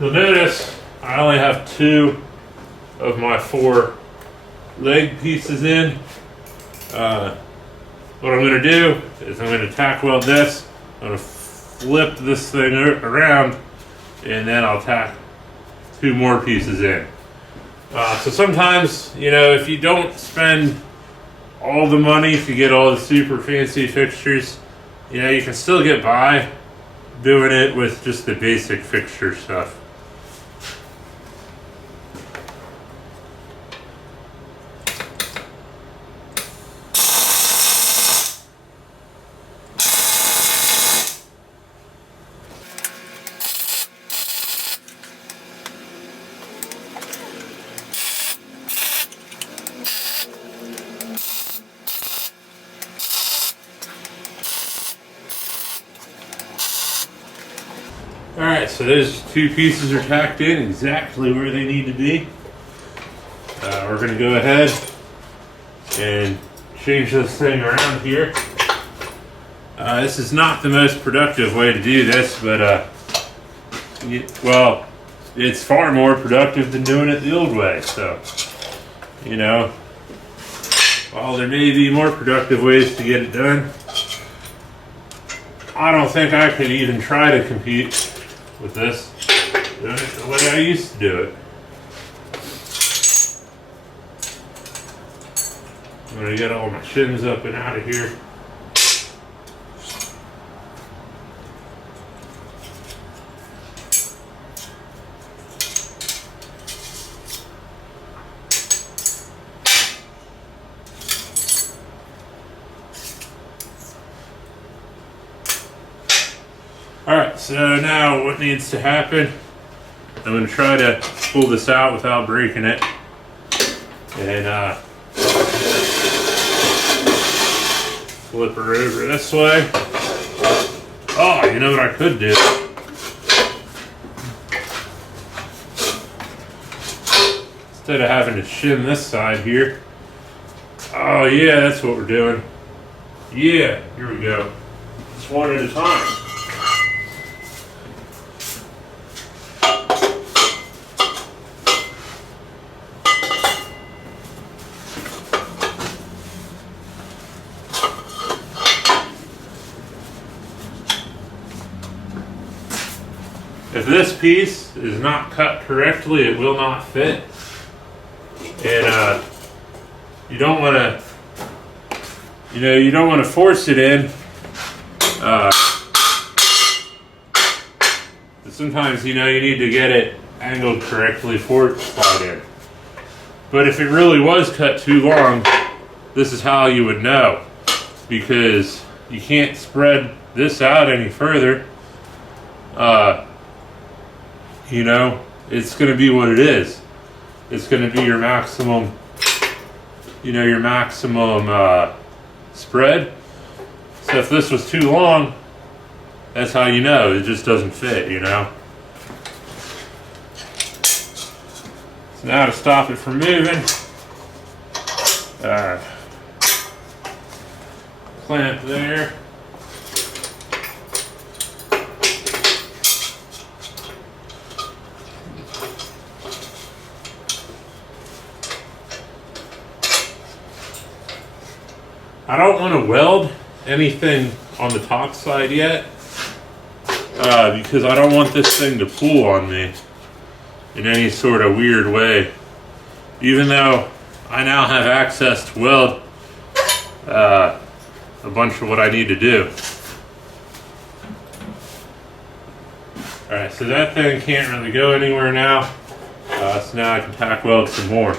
You'll notice I only have 2 of my 4 leg pieces in. What I'm going to do is I'm going to tack weld this. I'm going to flip this thing around, and then I'll tack 2 more pieces in. So sometimes, you know, if you don't spend all the money to get all the super fancy fixtures, you know, you can still get by doing it with just the basic fixture stuff. Alright, so those two pieces are tacked in exactly where they need to be. We're going to go ahead and change this thing around here. This is not the most productive way to do this, but well, it's far more productive than doing it the old way. So, you know, while there may be more productive ways to get it done, I don't think I could even try to compete with this doing it the way I used to do it. I'm gonna get all my shims up and out of here. Alright, so now what needs to happen, I'm going to try to pull this out without breaking it, and flip her over this way. Oh, you know what I could do? Instead of having to shim this side here. Oh yeah, that's what we're doing. Yeah, here we go. Just one at a time. If this piece is not cut correctly, it will not fit. And you don't want to, you don't want to force it in. But sometimes, you need to get it angled correctly for it to slide in. But if it really was cut too long, this is how you would know, because you can't spread this out any further. It's going to be what it is. It's going to be your maximum, spread. So if this was too long, that's how you know it just doesn't fit, So now to stop it from moving, clamp there. I don't want to weld anything on the top side yet, because I don't want this thing to pull on me in any sort of weird way. Even though I now have access to weld a bunch of what I need to do. Alright, so that thing can't really go anywhere now, so now I can tack weld some more.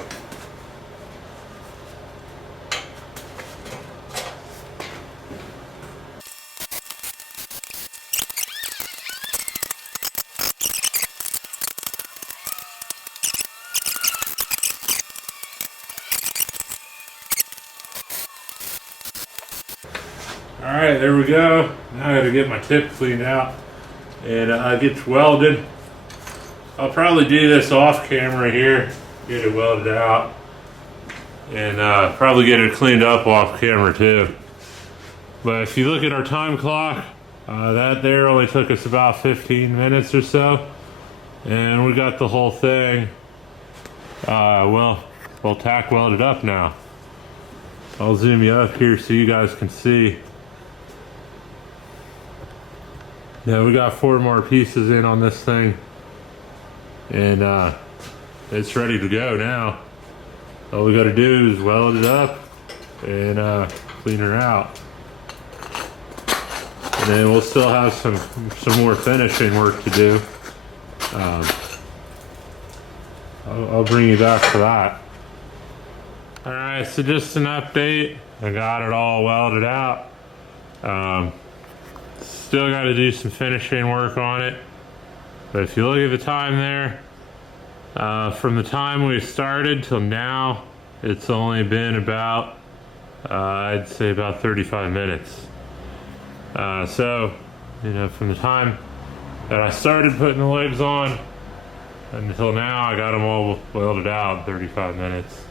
Alright, there we go. Now I gotta get my tip cleaned out and get welded. I'll probably do this off camera here, get it welded out, and probably get it cleaned up off camera too. But if you look at our time clock, that there only took us about 15 minutes or so, and we got the whole thing well tack welded up now. I'll zoom you up here so you guys can see. Yeah, we got 4 more pieces in on this thing, and it's ready to go now. All we got to do is weld it up and clean her out, and then we'll still have some more finishing work to do. I'll bring you back for that. All right, so just an update. I got it all welded out. Still got to do some finishing work on it, but if you look at the time there, from the time we started till now, it's only been about I'd say about 35 minutes. So from the time that I started putting the legs on until now. I got them all welded out in 35 minutes.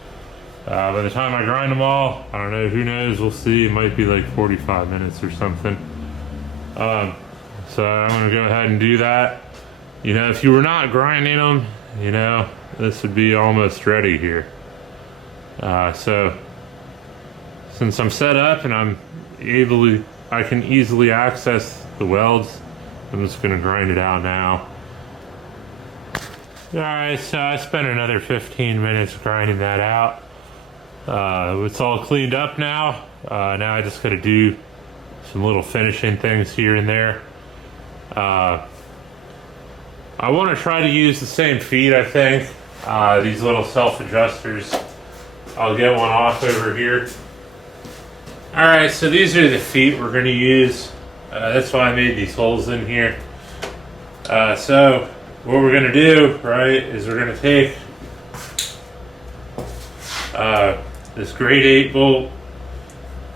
By the time I grind them all, I don't know, who knows, we'll see. It might be like 45 minutes or something. So I'm gonna go ahead and do that. You know, if you were not grinding them, you know, this would be almost ready here. So since I'm set up and I can easily access the welds, I'm just gonna grind it out now. Alright, so I spent another 15 minutes grinding that out. It's all cleaned up now. Now I just gotta do some little finishing things here and there. I want to try to use the same feet, I think. These little self-adjusters. I'll get one off over here. Alright, so these are the feet we're going to use. That's why I made these holes in here. So what we're going to do, right, is we're going to take this grade 8 bolt.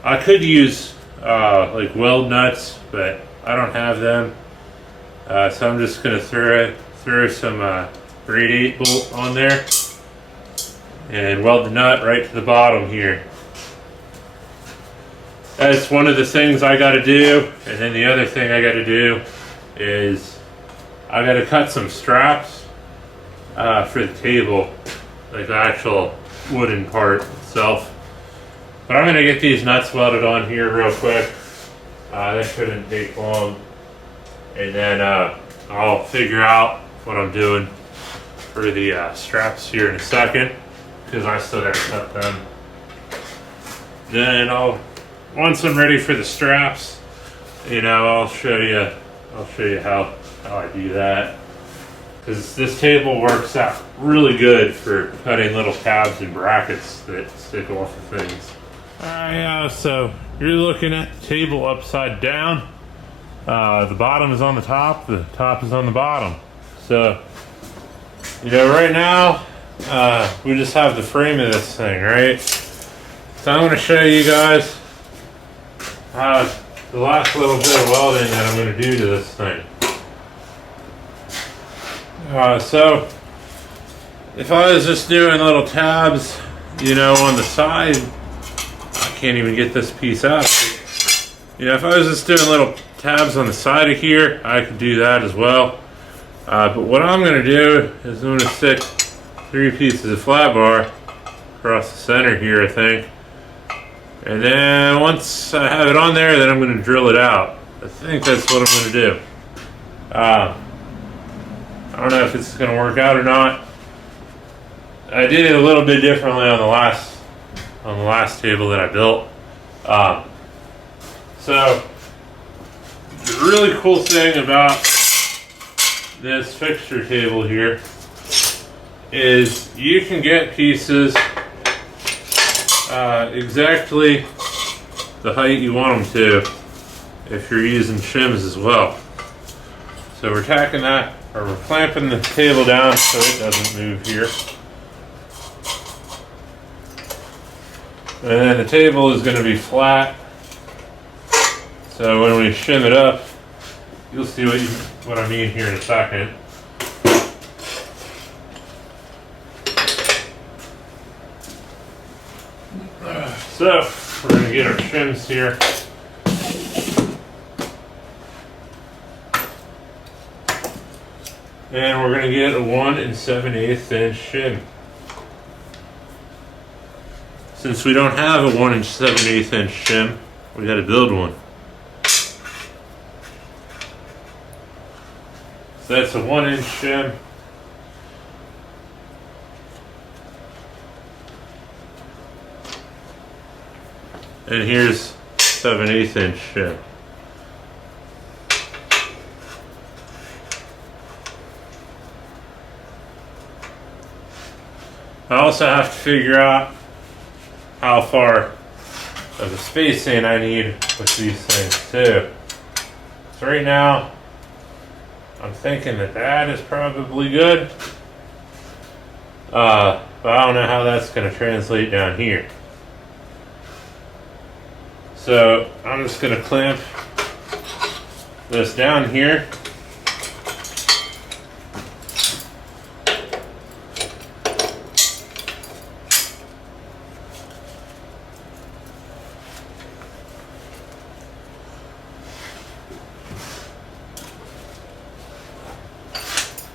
I could use like weld nuts, but I don't have them. So I'm just going to throw some grade 8 bolt on there and weld the nut right to the bottom here. That's one of the things I got to do. And then the other thing I got to do is I got to cut some straps for the table, like the actual wooden part itself. But I'm going to get these nuts welded on here real quick. That shouldn't take long. And then I'll figure out what I'm doing for the straps here in a second, because I still got to cut them. Then once I'm ready for the straps, you know, I'll show you how I do that. Because this table works out really good for cutting little tabs and brackets that stick off of things. Alright, so you're looking at the table upside down. The bottom is on the top, the top is on the bottom. So, you know, right now, we just have the frame of this thing, right? So I'm going to show you guys the last little bit of welding that I'm going to do to this thing. So, if I was just doing little tabs, you know, on the side, I can't even get this piece out. You know, if I was just doing little tabs on the side of here, I could do that as well. But what I'm going to do is I'm going to stick 3 pieces of flat bar across the center here, I think. And then once I have it on there, then I'm going to drill it out. I think that's what I'm going to do. I don't know if it's going to work out or not. I did it a little bit differently on the last table that I built. So the really cool thing about this fixture table here is you can get pieces exactly the height you want them to if you're using shims as well. So we're tacking that, or we're clamping the table down so it doesn't move here. And then the table is going to be flat. So when we shim it up, you'll see what I mean here in a second. So we're going to get our shims here. And we're going to get a 1 7/8 inch shim. Since we don't have a 1 7/8 inch shim, we got to build one. So that's a 1 inch shim. And here's 7/8 inch shim. I also have to figure out how far of the spacing I need with these things too. So right now, I'm thinking that is probably good. But I don't know how that's going to translate down here. So I'm just going to clamp this down here.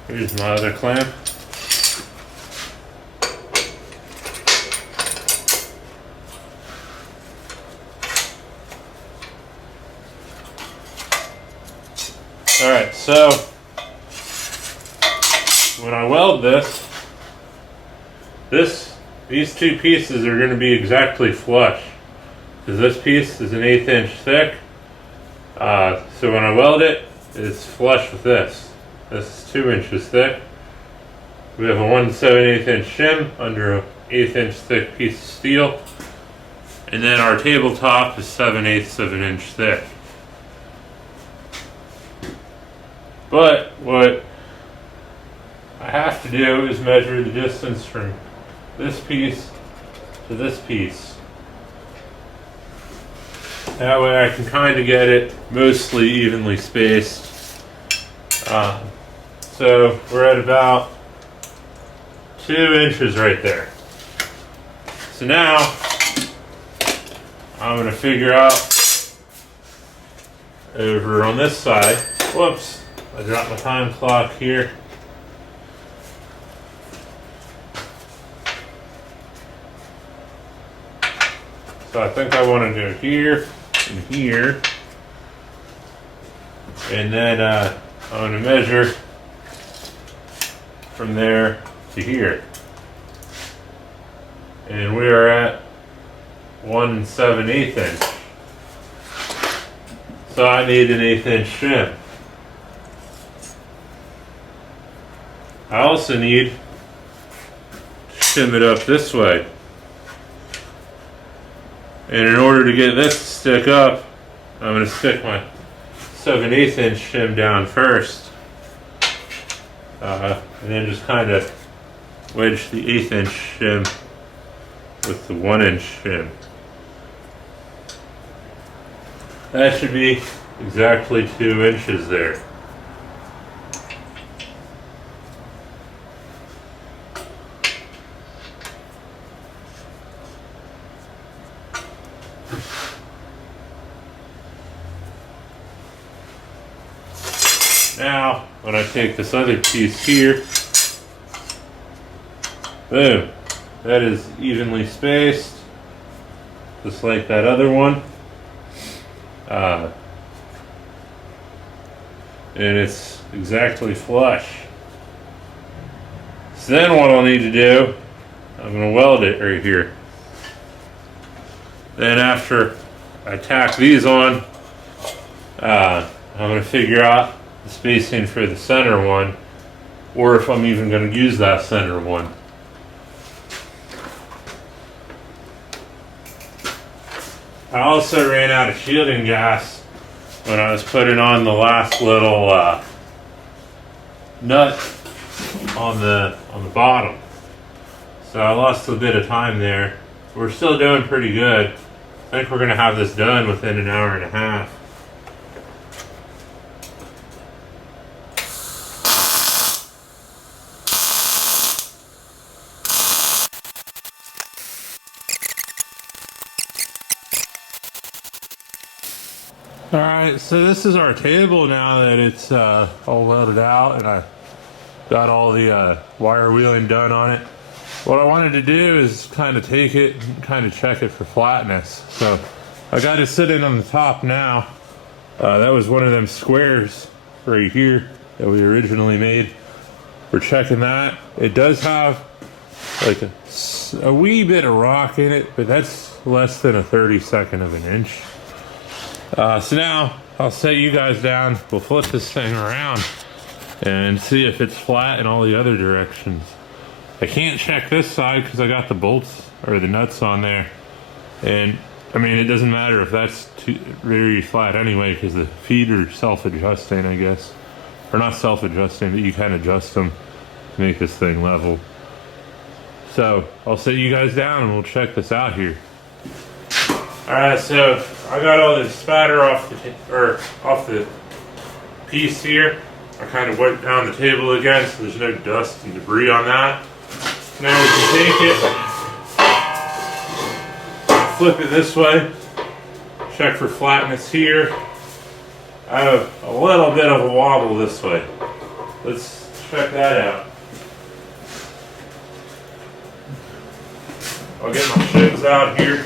Here's my other clamp. Alright, so when I weld these two pieces are going to be exactly flush. Because this piece is an 1/8 inch thick. So when I weld it, it's flush with this. This is 2 inches thick. We have a 1 7/8 inch shim under an 1/8 inch thick piece of steel. And then our tabletop is 7/8 of an inch thick. But what I have to do is measure the distance from this piece to this piece. That way I can kind of get it mostly evenly spaced. So we're at about 2 inches right there. So now I'm going to figure out over on this side. Whoops, I dropped my time clock here. So I think I want to go here and here. And then I'm going to measure from there to here. And we are at 1 7/8 inch. So I need an 1/8 inch shim. I also need to shim it up this way. And in order to get this to stick up, I'm going to stick my 7/8 inch shim down first. And then just kind of wedge the 1/8 inch shim with the 1 inch shim. That should be exactly 2 inches there. Now, when I take this other piece here, boom, that is evenly spaced, just like that other one. And it's exactly flush. So then what I'll need to do, I'm going to weld it right here. Then after I tack these on, I'm going to figure out the spacing for the center one, or if I'm even going to use that center one. I also ran out of shielding gas when I was putting on the last little nut on the bottom, so I lost a bit of time there. We're still doing pretty good. I think we're going to have this done within an hour and a half. Alright, so this is our table now that it's all welded out, and I got all the wire wheeling done on it. What I wanted to do is kind of take it and kind of check it for flatness. So I got it sitting on the top now. That was one of them squares right here that we originally made. We're checking that. It does have like a wee bit of rock in it, but that's less than a 32nd of an inch. So now I'll set you guys down. We'll flip this thing around and see if it's flat in all the other directions. I can't check this side because I got the bolts or the nuts on there, and I mean it doesn't matter if that's very flat anyway because the feet are self-adjusting, I guess, or not self-adjusting, but you can adjust them to make this thing level. So I'll set you guys down and we'll check this out here. Alright, so I got all this spatter off the piece here. I kind of wiped down the table again so there's no dust and debris on that. Now we can take it, flip it this way, check for flatness here. I have a little bit of a wobble this way. Let's check that out. I'll get my shims out here.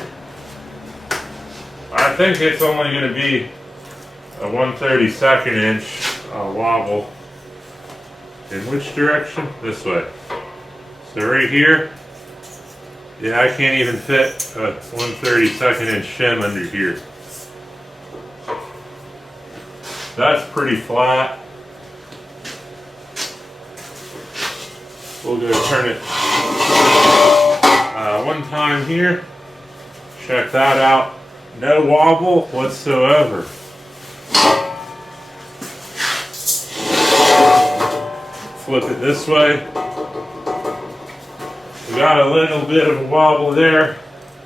I think it's only going to be a 1/32 inch wobble. In which direction? This way. So right here, yeah, I can't even fit a 1/32 inch shim under here. That's pretty flat. We'll go turn it one time here. Check that out. No wobble whatsoever. Flip it this way. We got a little bit of a wobble there.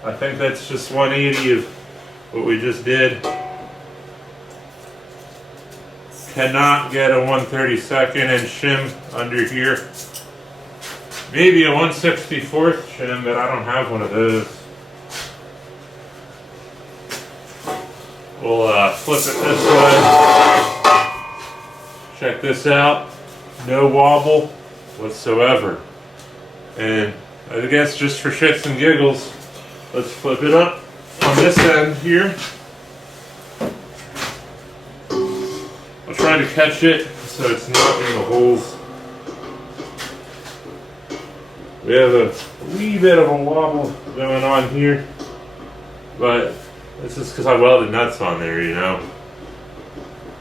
I think that's just 180 of what we just did. Cannot get a 1/32 inch shim under here. Maybe a 1/64 shim, but I don't have one of those. We'll flip it this way. Check this out. No wobble whatsoever. And I guess just for shits and giggles, let's flip it up on this end here. I'll try to catch it so it's not in the holes. We have a wee bit of a wobble going on here, but this is because I welded nuts on there, you know.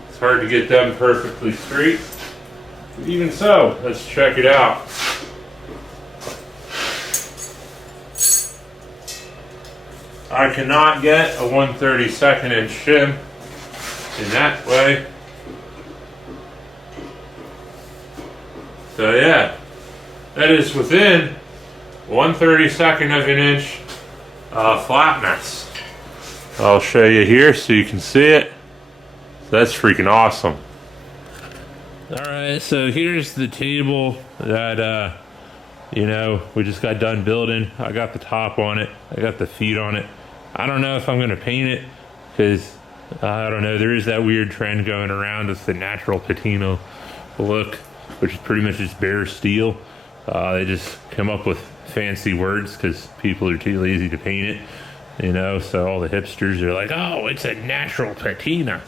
It's hard to get them perfectly straight. But even so, let's check it out. I cannot get a 1/32 inch shim in that way. So yeah, that is within 1/32 of an inch flatness. I'll show you here so you can see it. That's freaking awesome. Alright, so here's the table that you know, we just got done building. I got the top on it, I got the feet on it. I don't know if I'm gonna paint it because I don't know, there is that weird trend going around with the natural patina look, which is pretty much just bare steel. They just come up with fancy words because people are too lazy to paint it, you know, so all the hipsters are like, oh, it's a natural patina.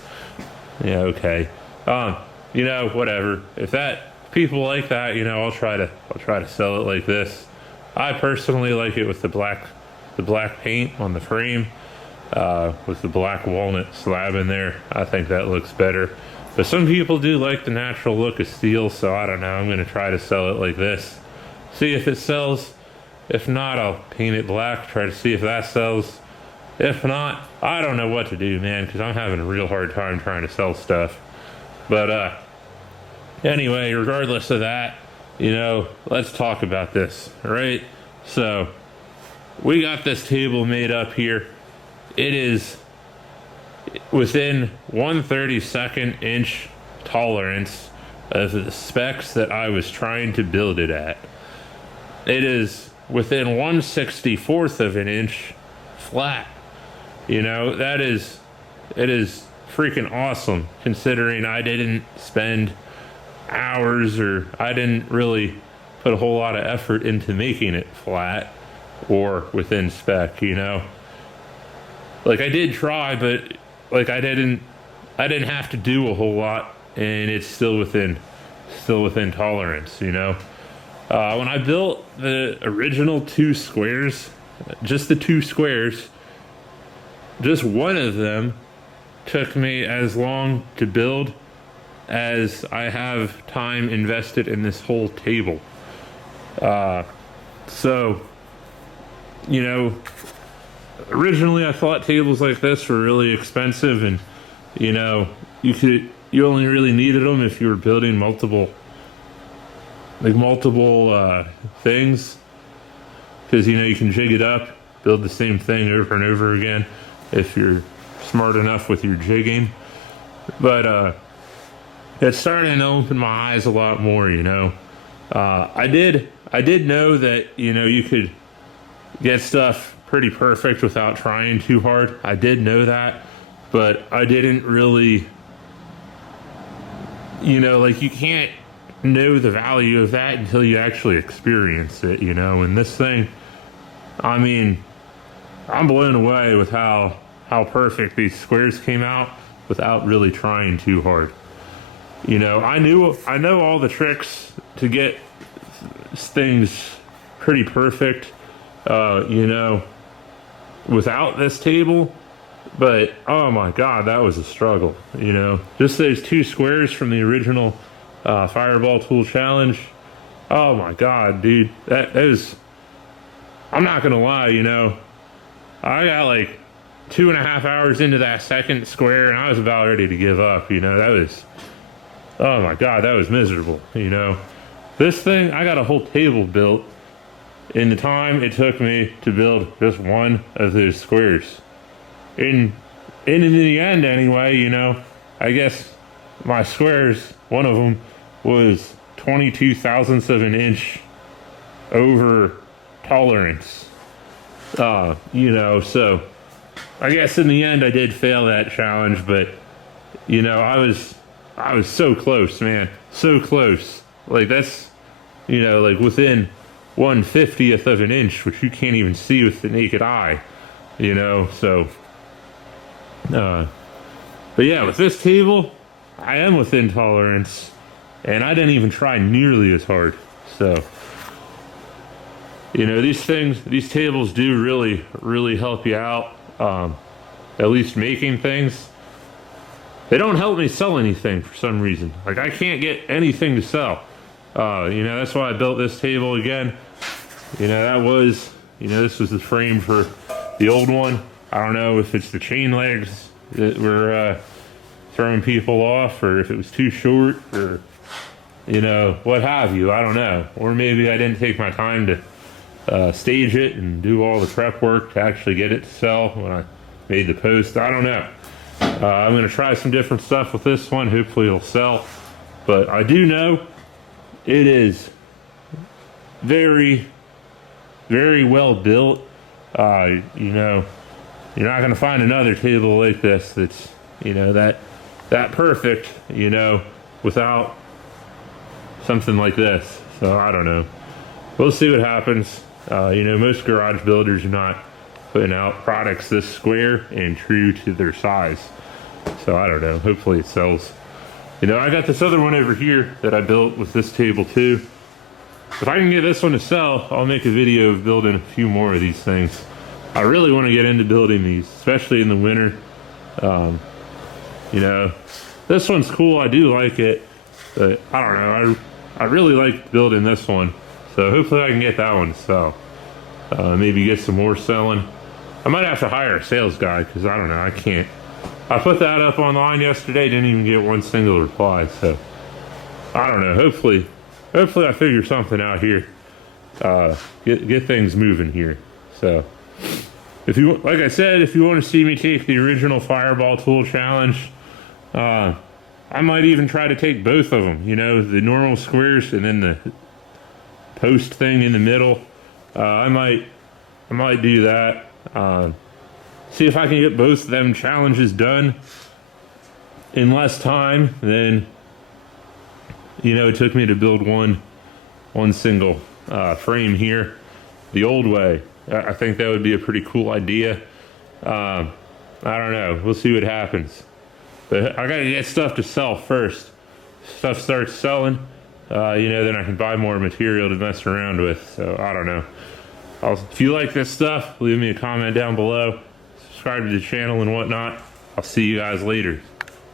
Yeah, okay. You know, whatever. If people like that, you know, I'll try to sell it like this. I personally like it with the black paint on the frame, with the black walnut slab in there. I think that looks better. But some people do like the natural look of steel, so I don't know. I'm going to try to sell it like this. See if it sells. If not, I'll paint it black, try to see if that sells. If not, I don't know what to do, man, because I'm having a real hard time trying to sell stuff. But anyway, regardless of that, you know, let's talk about this, all right? So, we got this table made up here. It is within 1/32 inch tolerance of the specs that I was trying to build it at. It is within 1/64 of an inch flat. You know, it is freaking awesome considering I didn't spend hours, or I didn't really put a whole lot of effort into making it flat or within spec, you know. Like I did try, but like I didn't have to do a whole lot, and it's still within tolerance, you know. When I built the original 2 squares, just the 2 squares, just one of them took me as long to build as I have time invested in this whole table. So, you know, originally I thought tables like this were really expensive, and you know, you only really needed them if you were building multiple things, because you know, you can jig it up, build the same thing over and over again if you're smart enough with your jigging. But it's starting to open my eyes a lot more, you know. I did know that, you know, you could get stuff pretty perfect without trying too hard. I did know that, but I didn't really, you know, like you can't know the value of that until you actually experience it, you know. And this thing, I mean, I'm blown away with how perfect these squares came out without really trying too hard. You know, I know all the tricks to get things pretty perfect, you know, without this table, but oh my god, that was a struggle. You know, just those 2 squares from the original Fireball Tool Challenge. Oh my god, dude, that was, I'm not gonna lie, you know, I got like 2.5 hours into that second square and I was about ready to give up. You know, that was, oh my god, that was miserable. You know, this thing, I got a whole table built in the time it took me to build just one of those squares. In the end anyway, you know, I guess my squares, one of them was 22 thousandths of an inch over tolerance. You know, so I guess in the end I did fail that challenge, but you know, I was so close, man, so close. Like that's, you know, like within 1/50th of an inch, which you can't even see with the naked eye, you know. So but yeah, with this table I am within tolerance, and I didn't even try nearly as hard. So you know, these tables do really help you out, at least making things. They don't help me sell anything for some reason. Like I can't get anything to sell. You know, that's why I built this table again. You know, that was, you know, this was the frame for the old one. I don't know if it's the chain legs that were throwing people off, or if it was too short, or, you know, what have you. I don't know. Or maybe I didn't take my time to stage it and do all the prep work to actually get it to sell when I made the post. I don't know. I'm going to try some different stuff with this one. Hopefully it'll sell. But I do know it is very well built. You know, you're not going to find another table like this that's, you know, that perfect, you know, without something like this. So I don't know. We'll see what happens. You know, most garage builders are not putting out products this square and true to their size. So I don't know. Hopefully it sells. You know, I got this other one over here that I built with this table too. If I can get this one to sell, I'll make a video of building a few more of these things. I really want to get into building these, especially in the winter. You know, this one's cool. I do like it, but I don't know. I really like building this one. So hopefully I can get that one to sell. Maybe get some more selling. I might have to hire a sales guy because I don't know. I can't. I put that up online yesterday. Didn't even get one single reply. So I don't know. Hopefully I figure something out here. Get things moving here. So if you, like I said, if you want to see me take the original Fireball Tool Challenge, I might even try to take both of them. You know, the normal squares and then the post thing in the middle. I might do that. See if I can get both of them challenges done in less time than, you know, it took me to build one single frame here the old way. I think that would be a pretty cool idea. I don't know. We'll see what happens. But I gotta get stuff to sell first. Stuff starts selling, you know, then I can buy more material to mess around with. So I don't know. If you like this stuff, leave me a comment down below. Subscribe to the channel and whatnot. I'll see you guys later.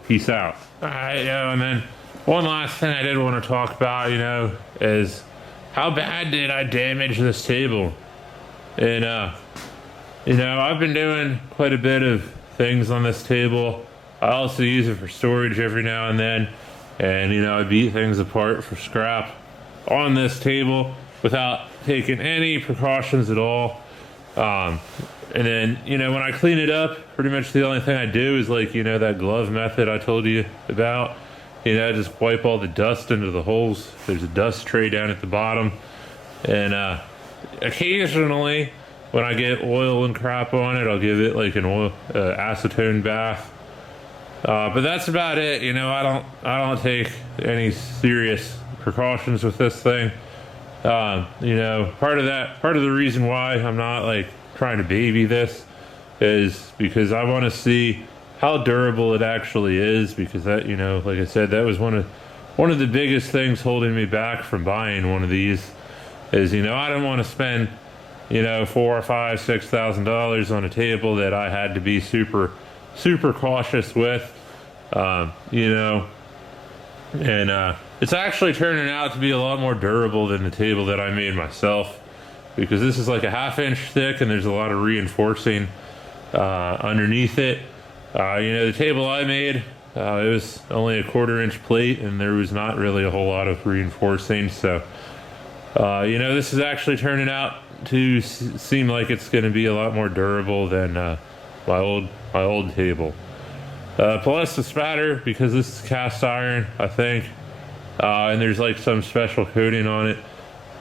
Peace out. Alright, and then one last thing I did want to talk about, you know, is how bad did I damage this table? And, you know, I've been doing quite a bit of things on this table. I also use it for storage every now and then. And, you know, I beat things apart for scrap on this table without taking any precautions at all. And then, you know, when I clean it up, pretty much the only thing I do is, like, you know, that glove method I told you about. You know, I just wipe all the dust into the holes. There's a dust tray down at the bottom. And occasionally, when I get oil and crap on it, I'll give it like an acetone bath. But that's about it. You know, I don't take any serious precautions with this thing. You know, part of the reason why I'm not like trying to baby this is because I want to see how durable it actually is, because that, you know, like I said, that was one of the biggest things holding me back from buying one of these is, you know, I don't want to spend, you know, $4,000 or $5,000, $6,000 on a table that I had to be super cautious with, you know, and it's actually turning out to be a lot more durable than the table that I made myself, because this is like a 1/2 inch thick and there's a lot of reinforcing underneath it. You know, the table I made, it was only a 1/4 inch plate and there was not really a whole lot of reinforcing. So, you know, this is actually turning out to seem like it's going to be a lot more durable than my old table. Plus the spatter, because this is cast iron, I think, and there's like some special coating on it.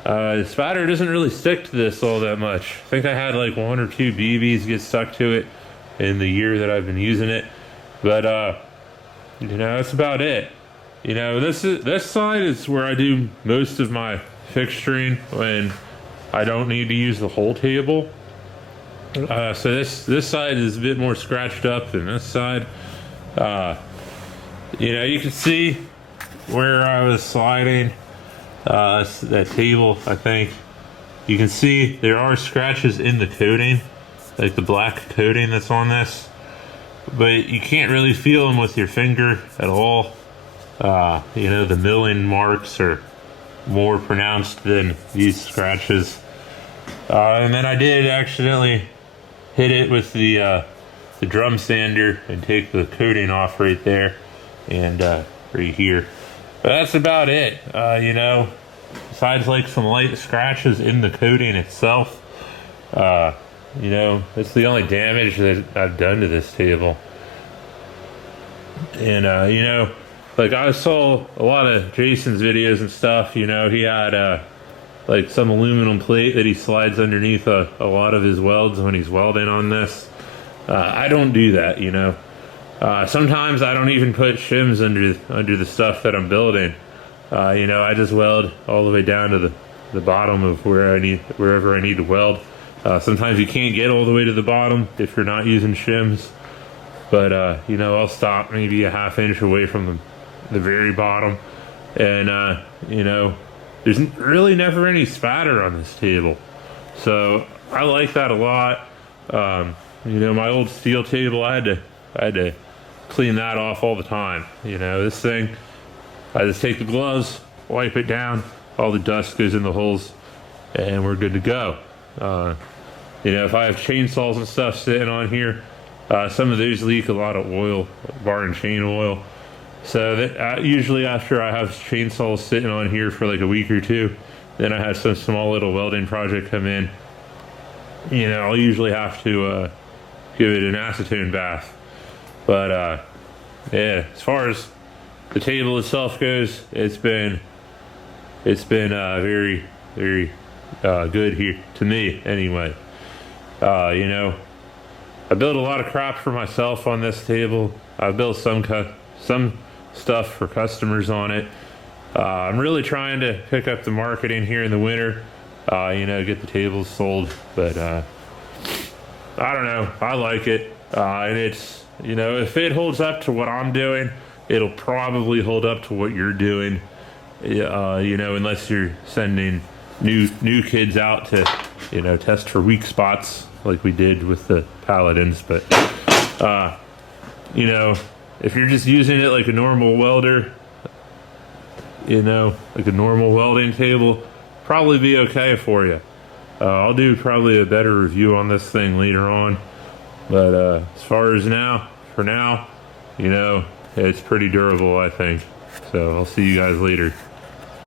The spatter doesn't really stick to this all that much. I think I had like 1 or 2 BBs get stuck to it in the year that I've been using it, but you know, that's about it. You know, this side is where I do most of my fixturing when I don't need to use the whole table. So this side is a bit more scratched up than this side. You know, you can see where I was sliding that table. I think you can see there are scratches in the coating, like the black coating that's on this, but you can't really feel them with your finger at all. You know, the milling marks are more pronounced than these scratches. And then I did accidentally hit it with the drum sander and take the coating off right there and right here. But that's about it. You know, besides like some light scratches in the coating itself, you know, it's the only damage that I've done to this table. And you know, like I saw a lot of Jason's videos and stuff. You know, he had like some aluminum plate that he slides underneath a lot of his welds when he's welding on this. I don't do that, you know. Sometimes I don't even put shims under the stuff that I'm building. You know, I just weld all the way down to the bottom of wherever I need to weld. Sometimes you can't get all the way to the bottom if you're not using shims, but you know, I'll stop maybe a 1/2 inch away from the very bottom, and you know, there's really never any spatter on this table, so I like that a lot. You know, my old steel table, I had to clean that off all the time. You know, this thing, I just take the gloves, wipe it down, all the dust goes in the holes, and we're good to go. You know, if I have chainsaws and stuff sitting on here, some of those leak a lot of oil, bar and chain oil. So that usually after I have chainsaws sitting on here for like a week or 2, then I have some small little welding project come in, you know, I'll usually have to give it an acetone bath. But yeah, as far as the table itself goes, it's been very good here to me anyway. You know, I built a lot of crap for myself on this table. I built some stuff for customers on it. I'm really trying to pick up the marketing here in the winter, you know, get the tables sold, but I don't know, I like it, and it's, you know, if it holds up to what I'm doing, it'll probably hold up to what you're doing, you know, unless you're sending new kids out to, you know, test for weak spots like we did with the Paladins. But you know, if you're just using it like a normal welder, you know, like a normal welding table, probably be okay for you. I'll do probably a better review on this thing later on, but as far as for now, you know, it's pretty durable, I think. So I'll see you guys later.